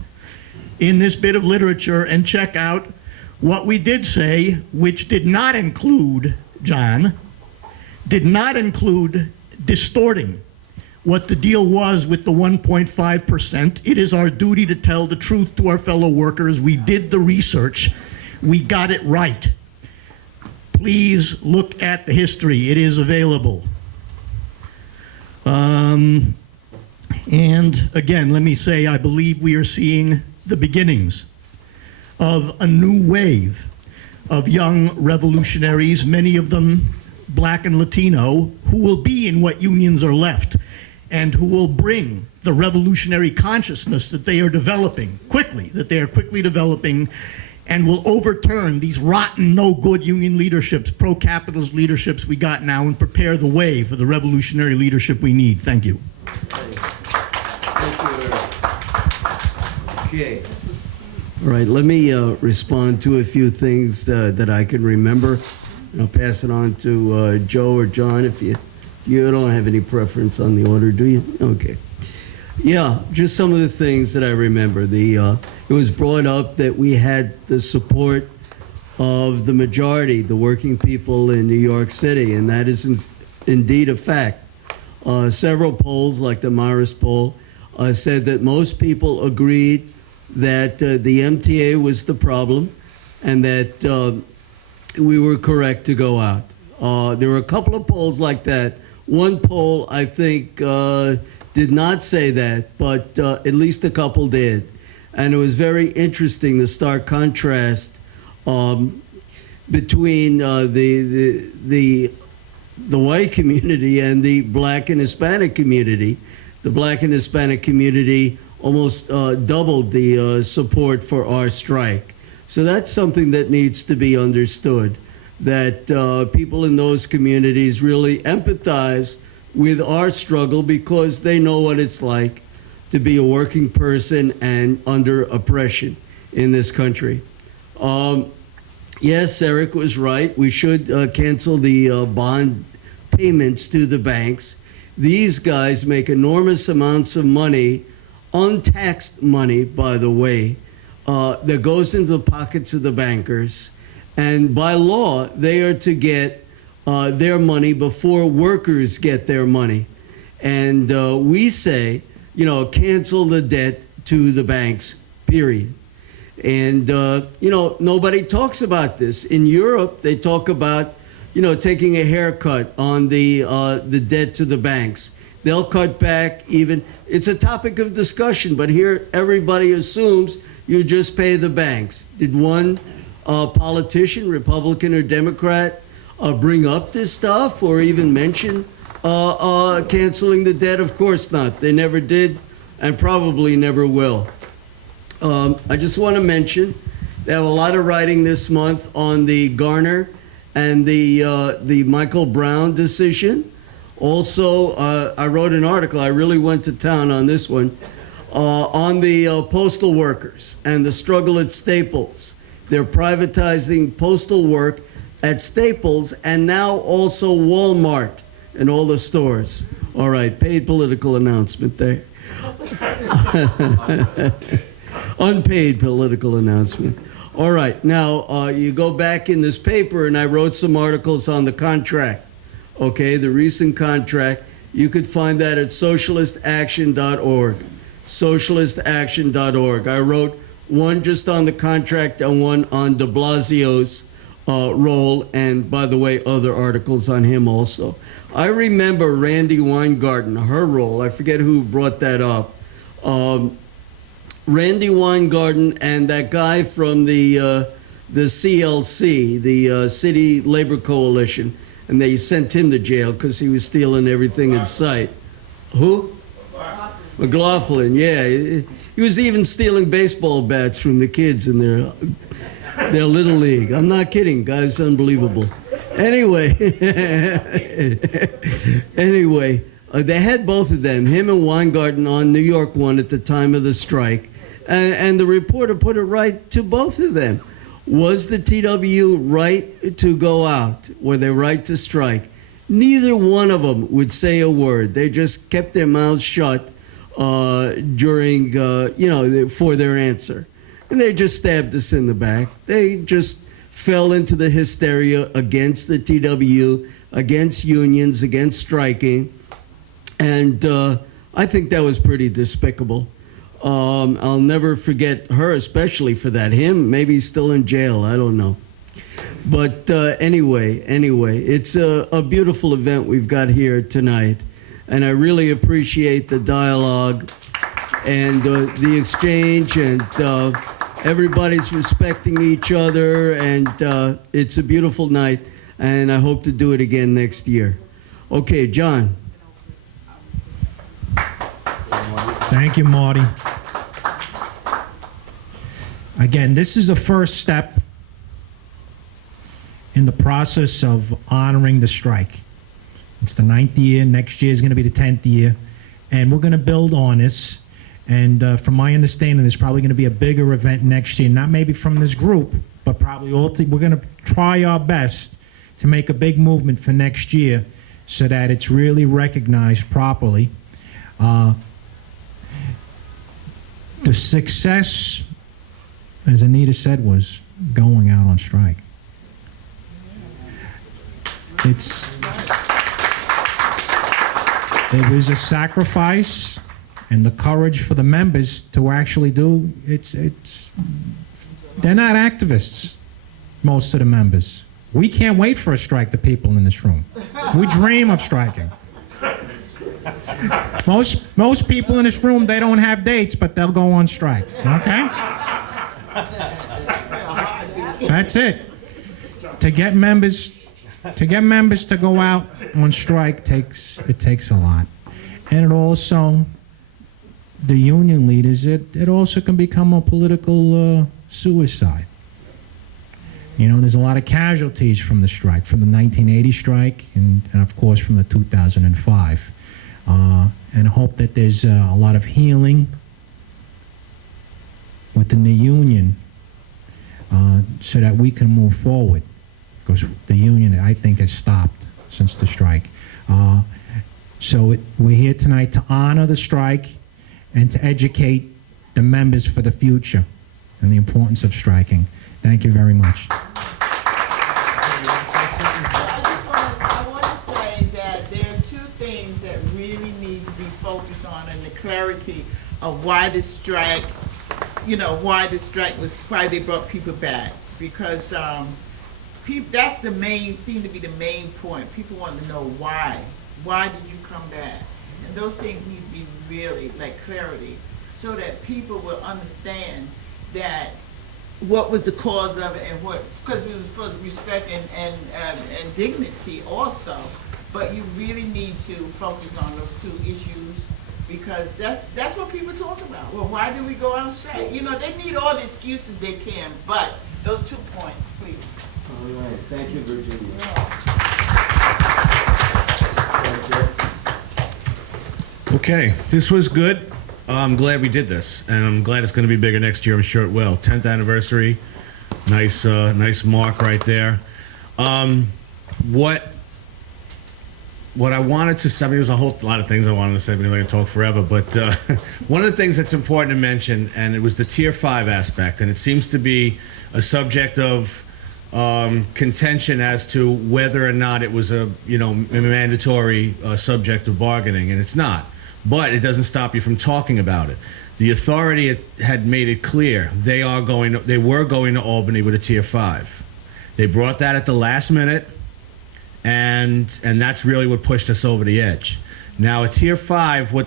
in this bit of literature, and check out what we did say, which did not include, John, did not include distorting what the deal was with the 1.5%. It is our duty to tell the truth to our fellow workers. We did the research. We got it right. Please look at the history. It is available. And again, let me say, I believe we are seeing the beginnings of a new wave of young revolutionaries, many of them black and Latino, who will be in what unions are left and who will bring the revolutionary consciousness that they are developing quickly, developing, and will overturn these rotten, no-good union leaderships, pro-capitalist leaderships we got now, and prepare the way for the revolutionary leadership we need. Thank you. Okay. All right, let me respond to a few things that I can remember. I'll pass it on to Joe or John if you don't have any preference on the order, do you? Okay. Yeah, just some of the things that I remember. It was brought up that we had the support of the majority, the working people in New York City, and that is indeed a fact. Several polls, like the Morris poll, said that most people agreed that the MTA was the problem and that we were correct to go out. There were a couple of polls like that. One poll, I think, did not say that, but at least a couple did. And it was very interesting, the stark contrast between the white community and the black and Hispanic community. The black and Hispanic community almost doubled the support for our strike. So that's something that needs to be understood, that people in those communities really empathize with our struggle because they know what it's like to be a working person and under oppression in this country. Yes, Eric was right. We should cancel the bond payments to the banks. These guys make enormous amounts of money, untaxed money, by the way, that goes into the pockets of the bankers. And by law, they are to get their money before workers get their money. And we say, you know, cancel the debt to the banks, period. And, you know, nobody talks about this. In Europe, they talk about, you know, taking a haircut on the debt to the banks. They'll cut back even, it's a topic of discussion, but here everybody assumes you just pay the banks. Did one politician, Republican or Democrat, bring up this stuff or even mention canceling the debt? Of course not. They never did and probably never will. I just want to mention they have a lot of writing this month on the Garner and the Michael Brown decision. Also, I wrote an article, I really went to town on this one, on the postal workers and the struggle at Staples. They're privatizing postal work at Staples and now also Walmart and all the stores. All right, paid political announcement there. Unpaid political announcement. All right, now you go back in this paper and I wrote some articles on the contract. Okay, the recent contract. You could find that at socialistaction.org. Socialistaction.org. I wrote one just on the contract and one on de Blasio's role, and by the way, other articles on him also. I remember Randy Weingarten, her role. I forget who brought that up. Randy Weingarten and that guy from the CLC, the City Labor Coalition, and they sent him to jail because he was stealing everything in sight. Who? McLaughlin, yeah. He was even stealing baseball bats from the kids in their little league. I'm not kidding, guys, unbelievable. Anyway, they had both of them, him and Weingarten, on New York One at the time of the strike. And the reporter put it right to both of them. Was the TW right to go out? Were they right to strike? Neither one of them would say a word. They just kept their mouths shut during, for their answer. And they just stabbed us in the back. They just fell into the hysteria against the TW, against unions, against striking. And I think that was pretty despicable. I'll never forget her, especially for that. Him, maybe he's still in jail. I don't know. But anyway, it's a beautiful event we've got here tonight. And I really appreciate the dialogue and the exchange, and everybody's respecting each other. And it's a beautiful night. And I hope to do it again next year. Okay, John. Thank you, Marty. Again, this is a first step in the process of honoring the strike. It's the 9th year. Next year is going to be the 10th year. And we're going to build on this. And from my understanding, there's probably going to be a bigger event next year. Not maybe from this group, but probably all. We're going to try our best to make a big movement for next year so that it's really recognized properly. The success, as Anita said, was going out on strike. It was a sacrifice, and the courage for the members to actually do, they're not activists, most of the members. We can't wait for a strike, the people in this room. We dream of striking. Most people in this room, they don't have dates, but they'll go on strike, okay? That's it. To get members to go out on strike takes a lot. And it also, the union leaders, it also can become a political suicide. You know, there's a lot of casualties from the strike, from the 1980 strike, and of course from the 2005. And I hope that there's a lot of healing within the union so that we can move forward. Because the union, I think, has stopped since the strike. We're here tonight to honor the strike and to educate the members for the future and the importance of striking. Thank you very much. I want to say that there are two things that really need to be focused on, and the clarity of why the strike, why they brought people back. Because that's seemed to be the main point. People want to know why. Why did you come back? And those things need to be really, clarity, so that people will understand that what was the cause of it, and because we was supposed to respect and dignity also, but you really need to focus on those two issues, because that's what people talk about. Well, why did we go out and strike? They need all the excuses they can, but those 2 points, please. All right, thank you, Virginia. Okay, this was good. I'm glad we did this, and I'm glad it's going to be bigger next year. I'm sure it will. 10th anniversary, nice mark right there. What I wanted to say, there's a whole lot of things I wanted to say, because I can talk forever, but one of the things that's important to mention, and it was the Tier 5 aspect, and it seems to be a subject of contention as to whether or not it was a mandatory subject of bargaining, and it's not. But it doesn't stop you from talking about it. The authority had made it clear they were going to Albany with a Tier 5. They brought that at the last minute, and that's really what pushed us over the edge. Now, a Tier 5, what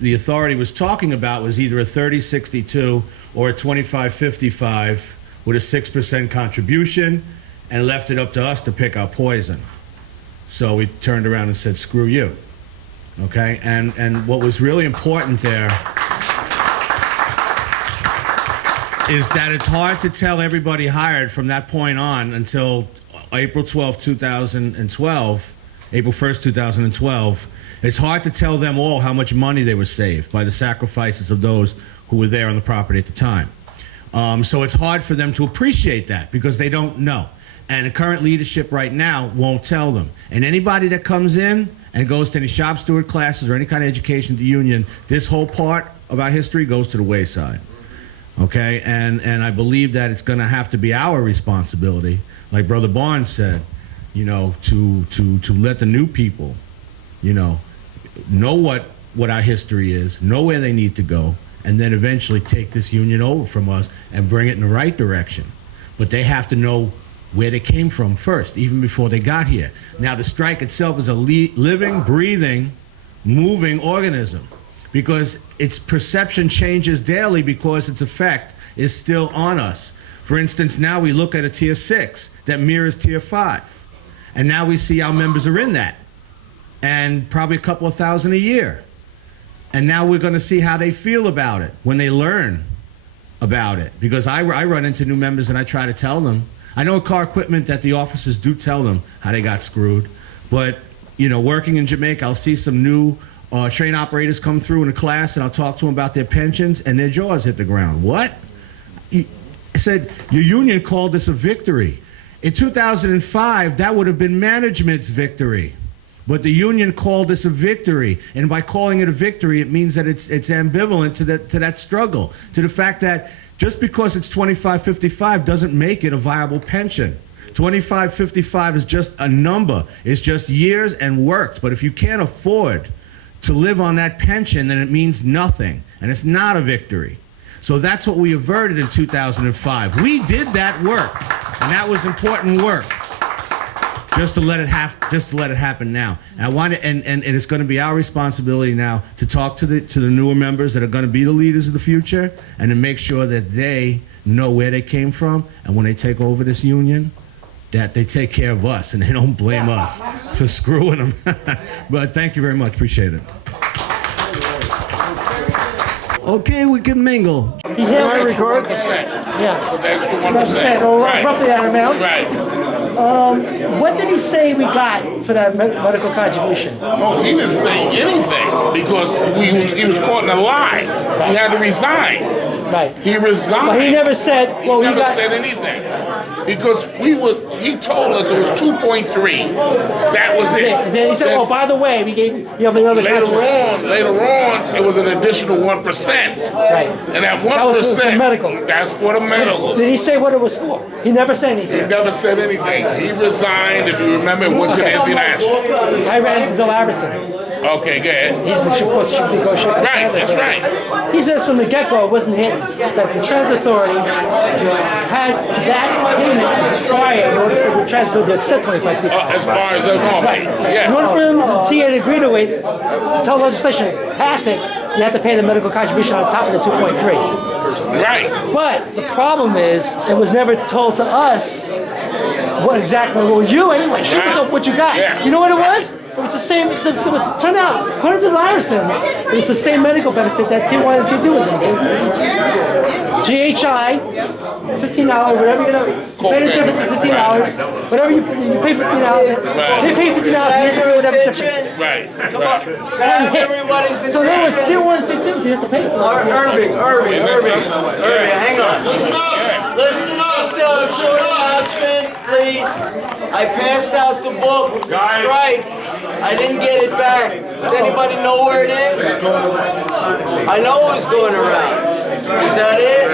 the authority was talking about was either a 30-62 or a 25-55 with a 6% contribution, and left it up to us to pick our poison. So we turned around and said, screw you. Okay, and what was really important there is that it's hard to tell everybody hired from that point on until April 12, 2012, April 1st, 2012. It's hard to tell them all how much money they were saved by the sacrifices of those who were there on the property at the time. So it's hard for them to appreciate that because they don't know. And the current leadership right now won't tell them. And anybody that comes in and goes to any shop steward classes or any kind of education at the union, this whole part of our history goes to the wayside. Okay? And I believe that it's going to have to be our responsibility, like Brother Barnes said, to let the new people, know what our history is, know where they need to go, and then eventually take this union over from us and bring it in the right direction. But they have to know where they came from first, even before they got here. Now, the strike itself is a living, breathing, moving organism, because its perception changes daily because its effect is still on us. For instance, now we look at a Tier 6 that mirrors Tier 5, and now we see our members are in that, and probably a couple of thousand a year. And now we're going to see how they feel about it when they learn about it. Because I run into new members and I try to tell them. I know car equipment that the officers do tell them how they got screwed. But, working in Jamaica, I'll see some new train operators come through in a class, and I'll talk to them about their pensions, and their jaws hit the ground. What? I said, your union called this a victory. In 2005, that would have been management's victory. But the union called this a victory, and by calling it a victory, it means that it's ambivalent to that struggle, to the fact that just because it's 25-55 doesn't make it a viable pension. 25-55 is just a number. It's just years and worked. But if you can't afford to live on that pension, then it means nothing, and it's not a victory. So that's what we averted in 2005. We did that work, and that was important work. Just to let it happen now. And I want to, and it's going to be our responsibility now to talk to the newer members that are going to be the leaders of the future, and to make sure that they know where they came from, and when they take over this union, that they take care of us and they don't blame us for screwing them. But thank you very much. Appreciate it. Okay, we can mingle. He had to record. 1%. Yeah. The extra 1%. Or Right. roughly that amount. Right. What did he say we got for that medical contribution? No, he didn't say anything because he was caught in a lie. He had to resign. Right. He resigned. But he never said, well, he we never got... said anything. Because he told us it was 2.3. That was it. And then he said, oh, by the way, we gave you have another contribution. Later on, it was an additional 1%. Right. And that 1%, that was for the medical. That's for the medical. Did he say what it was for? He never said anything. He never said anything. He resigned, if you remember, went to the international. I ran into Iverson. Okay, go ahead. He's the chief negotiator. Right, that's right. He says from the get-go it wasn't hidden that the Transit Authority had that payment required in order for the Transit Authority to accept 2555. As far as I know, right. Yeah. In order for them to TA to agree to it, to tell legislation pass it, you have to pay the medical contribution on top of the 2.3. Right. But the problem is, it was never told to us what exactly, well, you anyway, shoot us up what you got. Yeah. You know what it was? It was the same, it turned out, according to Larison, it was the same medical benefit that T1 and T2 was going to give. GHI, $15, whatever you're going to pay the difference of $15. Whatever you pay $15, they pay $15, and you pay whatever difference. Right. Come on. Can I have everybody's attention? So there was T1 and T2, you have to pay for it. Irving, hang on. Listen, still a short announcement, please. I passed out the book, the strike. I didn't get it back. Does anybody know where it is? I know it was going around. Is that it?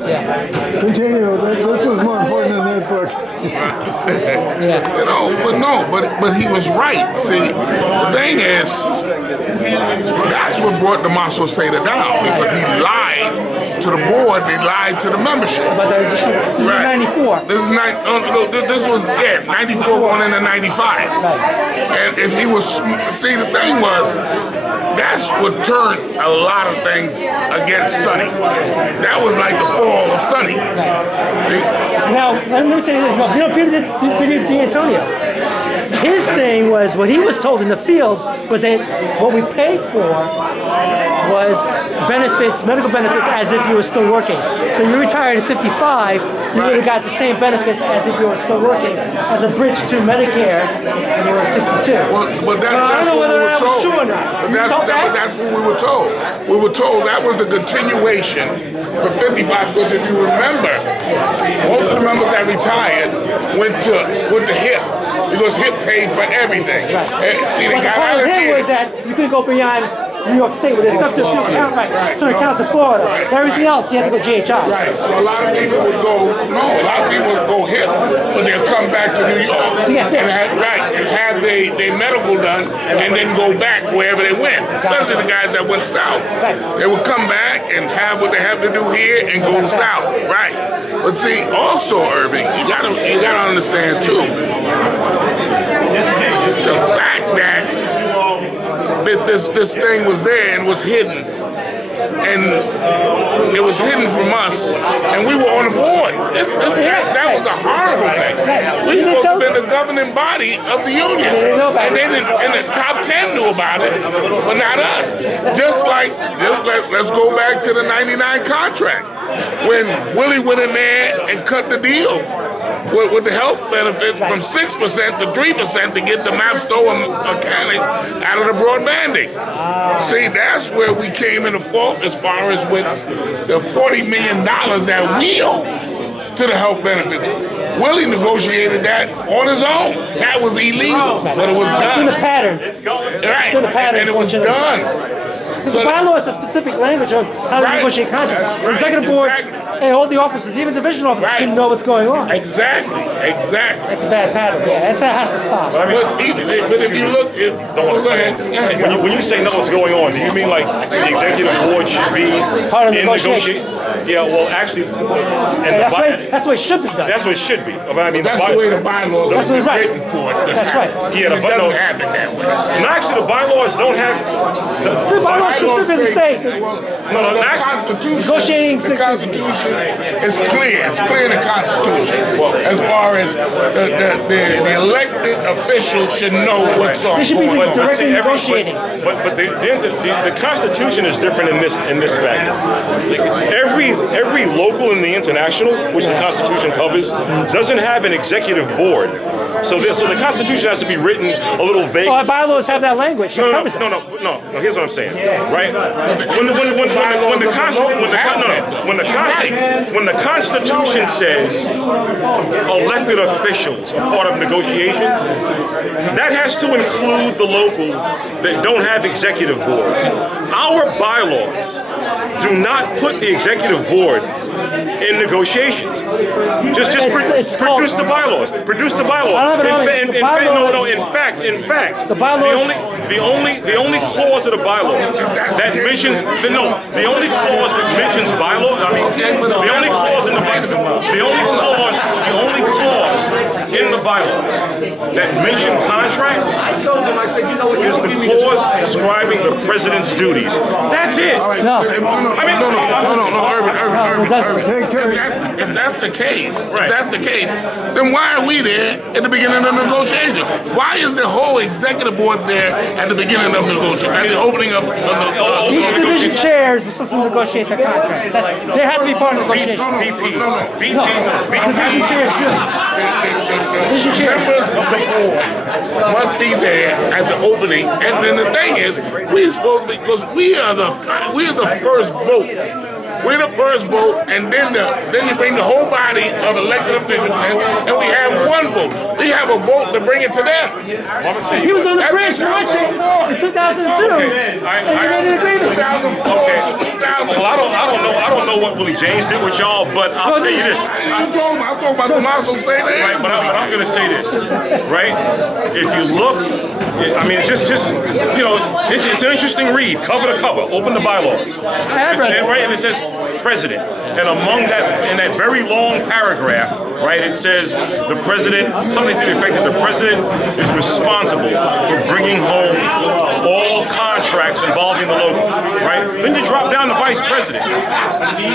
Yeah. Continue. This was more important than that book. Yeah. You know, but he was right. See, the thing is, that's what brought the Maso Seda down, because he lied to the board, he lied to the membership. But this is 94. This was 94 going into 95. Right. And if he was, see, the thing was, that's what turned a lot of things against Sonny. That was like the fall of Sonny. Now, let me tell you this. You know, Peter D'Antonio, his thing was, what he was told in the field was that what we paid for was benefits, medical benefits, as if you were still working. So you retired at 55, you would have got the same benefits as if you were still working, as a bridge to Medicare when you were 62. But I don't know whether that was true or not. But that's what we were told. We were told that was the continuation for 55, because if you remember, most of the members that retired went to HIP, because HIP paid for everything. Right. See, they But the got problem with him allocated. was that you couldn't go beyond New York State, where there's something account, right? Certain accounts in Florida. Everything else, you had to go GHI. Right. So a lot of people would go, a lot of people would go HIP, but they'll come back to New York and have their medical done, and then go back wherever they went. Especially the guys that went south. They would come back and have what they have to do here and go south. Right. But see, also, Irving, you gotta understand too, the fact that this thing was there and was hidden, and it was hidden from us, and we were on the board. That was the horrible thing. We supposed to be the governing body of the union, and they didn't, and the top 10 knew about it, but not us. Let's go back to the 99 contract, when Willie went in there and cut the deal with the health benefits from 6% to 3% to get the Mapstone mechanics out of the broadbanding. See, that's where we came into fault as far as with the $40 million that we owed to the health benefits. Willie negotiated that on his own. That was illegal, but it was done. It's been a pattern. Right, and it was done. Because the bylaw has a specific language on how to negotiate contracts. The executive board Hey, all the officers, even division officers, didn't know what's going on. Exactly. That's a bad pattern. Yeah, that has to stop. But if you look, go ahead. When you say know what's going on, do you mean like the executive board should be Part of in negotiation. Yeah, well, actually, That's the way it should be done. That's what it should be. But I mean, That's the way the bylaws That's are right. written for it. That's right. Yeah, It doesn't happen that way. No, actually, the bylaws don't have. The bylaws specifically say No, actually, negotiating. The Constitution is clear. It's clear in the Constitution. As far as the elected officials should know what's on. They should be directly negotiating. But the Constitution is different in this fact. Every local and the international, which the Constitution covers, doesn't have an executive board. So the Constitution has to be written a little vague. Well, our bylaws have that language. It covers us. No. Here's what I'm saying. Right? When the Constitution says elected officials are part of negotiations, that has to include the locals that don't have executive boards. Our bylaws do not put the executive board in negotiations. Just produce the bylaws. Produce the bylaws. In fact, the only clause of the bylaws that mentions the only clause that mentions bylaws. I mean, the only clause in the bylaws that mention contracts is the clause describing the president's duties. That's it. No, Irvin. If that's the case, then why are we there at the beginning of the negotiation? Why is the whole executive board there at the beginning of the negotiation, at the opening of the Each division chair is supposed to negotiate the contracts. They have to be part of the negotiation. Division chairs do. Division chairs. Members of the board must be there at the opening, and then the thing is, we're supposed to, because we are the first vote. We're the first vote, and then you bring the whole body of elected officials in, and we have one vote. We have a vote to bring it to them. He was on the bridge marching in 2002. And he made an agreement. 2004 to 2000. Well, I don't know what Willie James did with y'all, but I'll tell you this. I'm talking about Tommaso say that. Right, but I'm going to say this, right? If you look, I mean, it's an interesting read, cover to cover. Open the bylaws, right? And it says president, and among that, in that very long paragraph, right, it says the president, something to the effect that the president is responsible for bringing home all contracts involving the local, right? Then you drop down to vice president.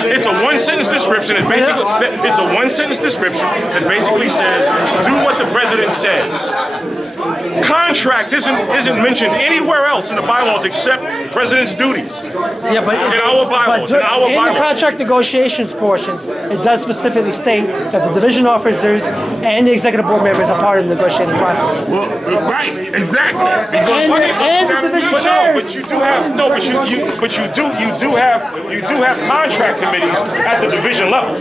It's a one-sentence description. It's a one-sentence description that basically says, do what the president says. Contract isn't mentioned anywhere else in the bylaws except president's duties. Yeah, but in our bylaws, in the contract negotiations portions, it does specifically state that the division officers and the executive board members are part of the negotiating process. Well, right, exactly. And the division chairs. But you do have contract committees at the division level.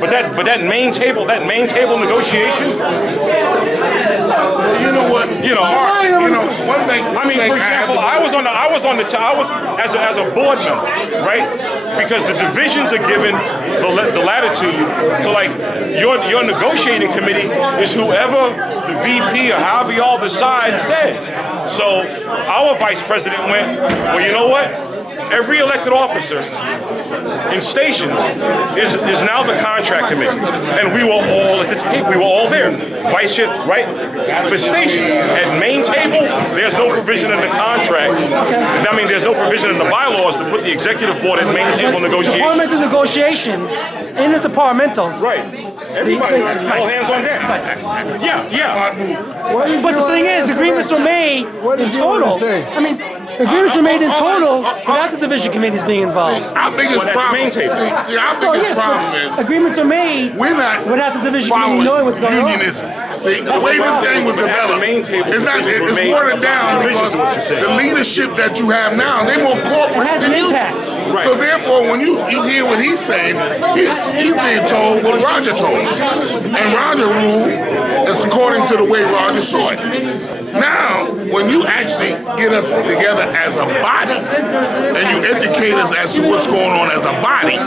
But that main table negotiation. Well, you know what? One thing. I mean, for example, I was as a board member, right? Because the divisions are given the latitude to, like, your negotiating committee is whoever the VP or however y'all decide says. So our vice president went, well, you know what? Every elected officer in stations is now the contract committee, and we were all at the table. We were all there. Vice chair, right? For stations at main table, there's no provision in the contract. I mean, there's no provision in the bylaws to put the executive board at main table negotiations. Departmental negotiations in the departmentals. Right. Everybody, all hands on deck. Yeah. But the thing is, agreements were made in total. I mean, agreements were made in total without the division committees being involved. Our biggest problem. See, our biggest problem is agreements are made without the division committee knowing what's going on. See, the way this thing was developed, it's watered down because the leadership that you have now, they're more corporate. It has an impact. So therefore, when you hear what he's saying, he's being told what Roger told him. And Roger ruled according to the way Roger saw it. Now, when you actually get us together as a body, and you educate us as to what's going on as a body,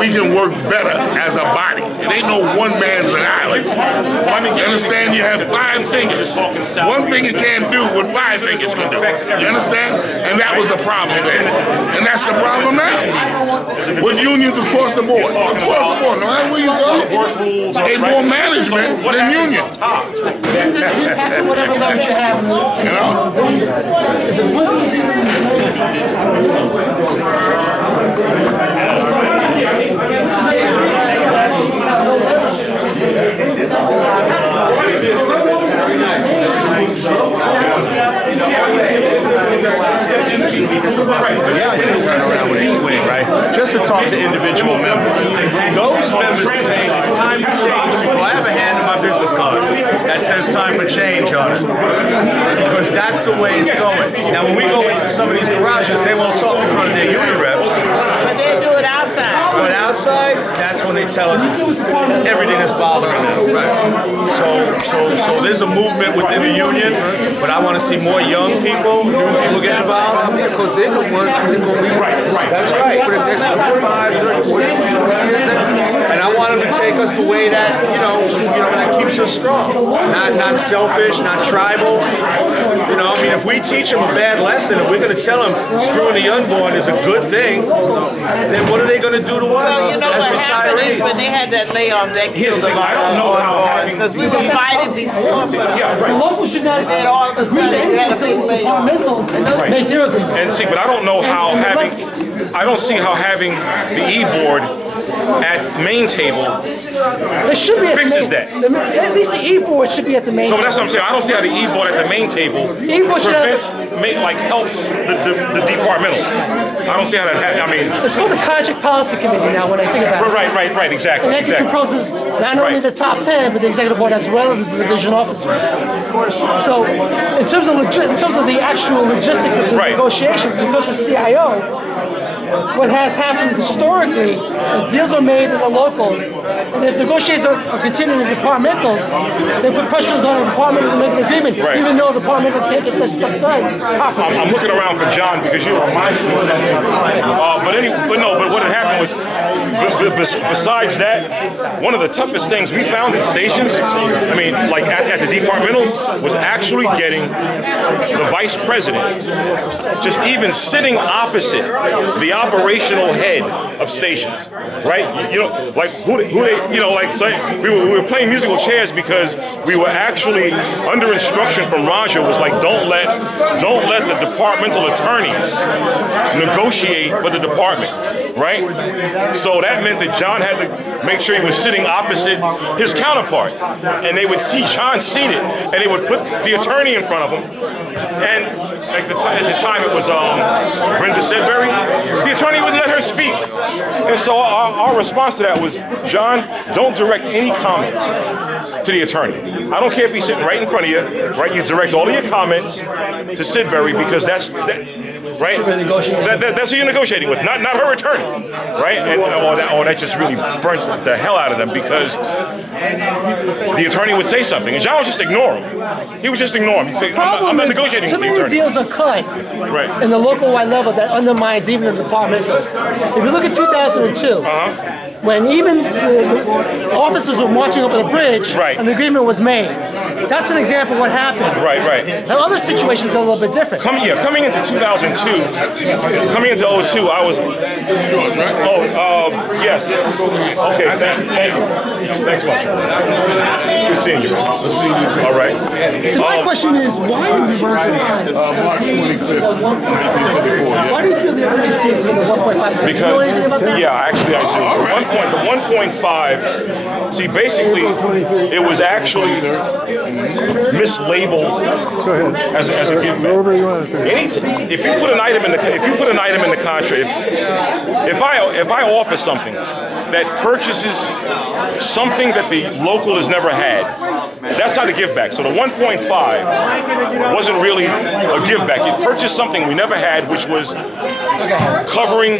we can work better as a body. It ain't no one man's an island. You understand? You have 5 fingers. One finger can't do what 5 fingers can do. You understand? And that was the problem there. And that's the problem now. With unions across the board. Across the board, no matter where you go, they more management than unions. You know? Right? Just to talk to individual members. Those members are saying it's time for change. People, I have a hand in my business card that says time for change on it. Because that's the way it's going. Now, when we go into some of these garages, they won't talk in front of their union reps. But they do it outside. But outside, that's when they tell us everything that's bothering them. Right. So there's a movement within the union, but I want to see more young people, new people get involved. Because they're the ones who's going to be That's right. for the next 25, 30, 40 years. And I want them to take us the way that, that keeps us strong. Not selfish, not tribal. I mean, if we teach them a bad lesson, if we're going to tell them screwing the unborn is a good thing, then what are they going to do to us as retirees? When they had that layoff, that killed them. I don't know how because we were fighting before. Yeah, right. The local should not then all of a sudden we had a big layoff. Right. Make their agreement. And see, but I don't know how I don't see how having the E-board at main table fixes that. At least the E-board should be at the main No, table. but that's what I'm saying. I don't see how the E-board at the main table prevents, helps the departmentals. I don't see how that happens. I mean, It's called the Contract Policy Committee now when I think about it. right, exactly. And that composes not only the top 10, but the executive board as well as the division officers. So, in terms of the actual logistics of the negotiations, because with CIO, what has happened historically is deals are made in the local, and if negotiations are continuing in departmentals, they put pressures on the department to make an agreement, even though the departmentals can't get this stuff done. I'm looking around for John because you reminded me of something. But what had happened was, besides that, one of the toughest things we found at stations, I mean, like at the departmentals, was actually getting the vice president just even sitting opposite the operational head of stations, right? Like who they, like say, we were playing musical chairs because we were actually under instruction from Roger was like, don't let the departmental attorneys negotiate for the department, right? So that meant that John had to make sure he was sitting opposite his counterpart, and they would see John seated, and they would put the attorney in front of him, and at the time it was Brenda Sedbury. The attorney wouldn't let her speak, and so our response to that was, John, don't direct any comments to the attorney. I don't care if he's sitting right in front of you, right? You direct all of your comments to Sidbury because that's right. That's who you're negotiating with, not her attorney, right? And that just really burnt the hell out of them because the attorney would say something, and John would just ignore him. He would just ignore him. He'd say, I'm not negotiating with the attorney. Deals are cut in the local wide level that undermines even the departmentals. If you look at 2002, when even the officers were marching over the bridge, an agreement was made. That's an example of what happened. Right. Now other situations are a little bit different. Coming into 2002, coming into 02, I was. Yes. Okay. Thank you. Thanks much. Good seeing you. All right. So my question is, why did you March 25th, 1954. Why do you feel the urgency is in the 1.5%? Because, you know anything about that? actually I do. The 1.5, see, basically, it was actually mislabeled as a give back. If you put an item in the contract, if I offer something that purchases something that the local has never had, that's not a give back. So the 1.5 wasn't really a give back. It purchased something we never had, which was covering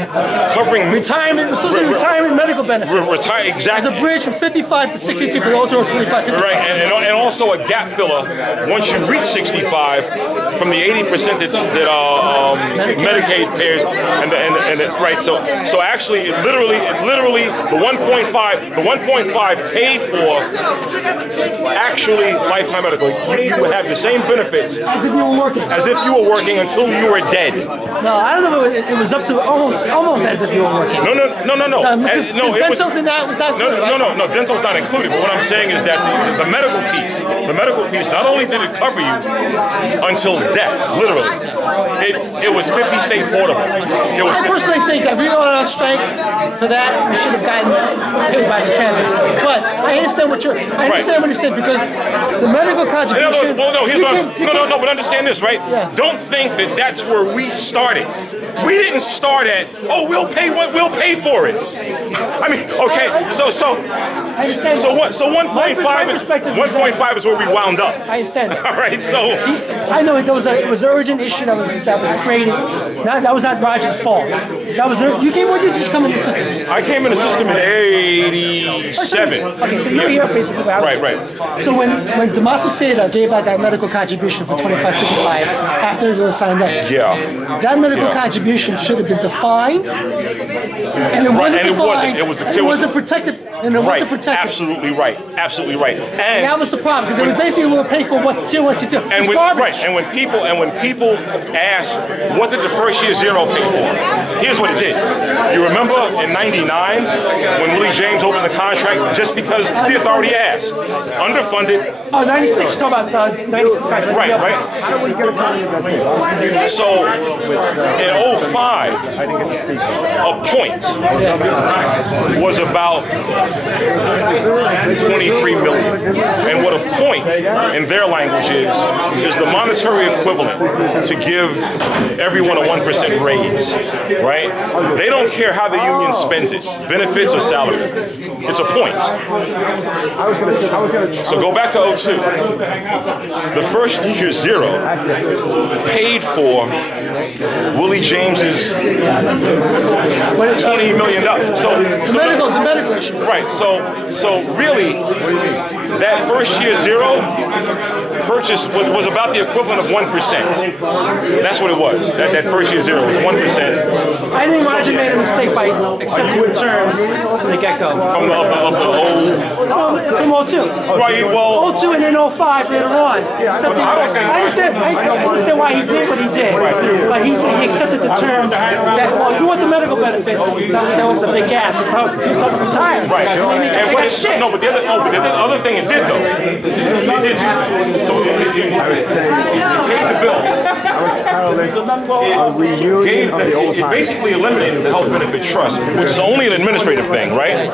retirement. We're supposed to be retirement medical benefits. Exactly. As a bridge from 55 to 62 for those who are 25. 55. Right, and also a gap filler once you reach 65 from the 80% that Medicaid pays, right. So actually, it literally the 1.5 paid for actually lifetime medical. You would have the same benefits as if you were working. As if you were working until you were dead. No, I don't know. It was up to almost as if you were working. No. Dental was not included. No. Dental's not included. But what I'm saying is that the medical piece, not only did it cover you until death, literally, it was 50 state portable. I personally think if we were on strike for that, we should have gotten paid by the transit. But I understand what you're saying because the medical contribution. But understand this, right? Yeah. Don't think that that's where we started. We didn't start at, we'll pay for it. I mean, okay, so 1.5 is where we wound up. I understand. All right, so I know it was an urgent issue that was created. That was not Roger's fault. You came or did you just come in the system? I came in the system in '87. Okay, so you're here basically. Right. So when Damaso Seda gave out that medical contribution for 25.55 after it was signed up, that medical contribution should have been defined, and it wasn't defined. It wasn't protected. Absolutely right. And that was the problem because it was basically we were paying for what tier 1 to 2. And when people asked what did the first year zero pay for, here's what it did. You remember in '99 when Willie James opened the contract just because the authority asked, underfunded. Oh, 96. Talk about 96. Right. How do we get a copy of that? So in '05, a point was about 23 million. And what a point in their language is the monetary equivalent to give everyone a 1% raise, right? They don't care how the union spends it, benefits or salary. It's a point. So go back to '02. The first year zero paid for Willie James's $20 million. The medical issue. Right. So really, that first year zero purchase was about the equivalent of 1%. That's what it was. That first year zero was 1%. I think Roger made a mistake by accepting the terms from the get-go. From the old. From 02. Right. Well. 02 and then 05 later on. I understand why he did what he did, but he accepted the terms that if you want the medical benefits, that was a big gap. It's how he was retired. Right. Shit. But the other thing it did though, it did. So it paid the bills. It basically eliminated the health benefit trust, which is only an administrative thing, right?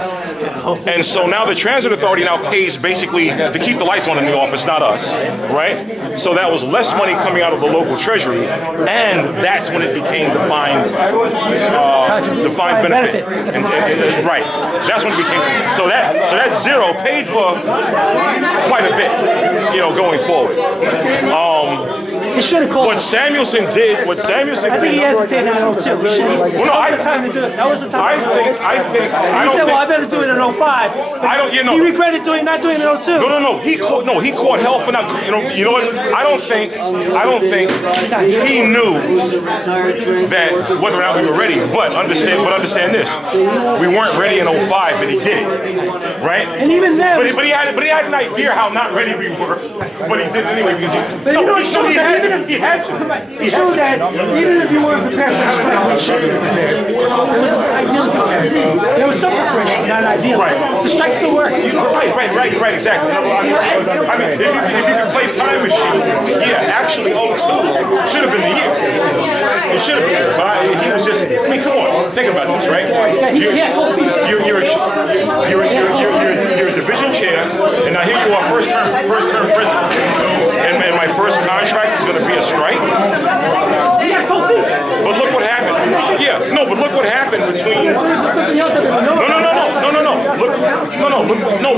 And so now the Transit Authority now pays basically to keep the lights on in the office, not us, right? So that was less money coming out of the local treasury, and that's when it became defined benefit. Right. That's when it became. So that zero paid for quite a bit, going forward. He should have called. What Samuelson did. I think he hesitated in 02. That was the time to do it. That was the time. I think. He said, "Well, I better do it in 05." I don't. He regretted not doing it in 02. No. He caught hell for not. You know what? I don't think he knew that whether or not we were ready. But understand this: we weren't ready in 05, but he did it, right? And even then, but he had an idea how not ready we were, but he did it anyway because he had to. It showed that even if you weren't prepared for the strike, it was ideally prepared. There was some preparation, not ideal. Right. The strike still worked. Right, exactly. I mean, if you could play time machine, actually 02 should have been the year. It should have been, but he was just. I mean, come on, think about this, right? You're a division chair, and now here you are, first term president, and my first contract is going to be a strike. But look what happened. But look what happened between. No.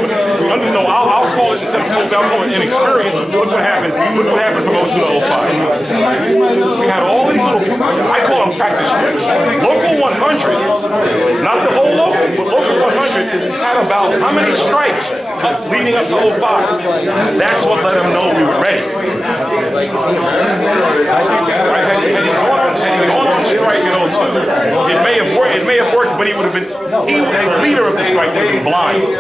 I'll call it instead of inexperience, look what happened. Look what happened from 02 to 05. We had all these little, I call them cactus strikes. Local 100, not the whole local, but local 100 had about how many strikes leading up to 05? That's what let them know we were ready. Had he gone on strike in 02, it may have worked, but he would have been, the leader of the strike would have been blind.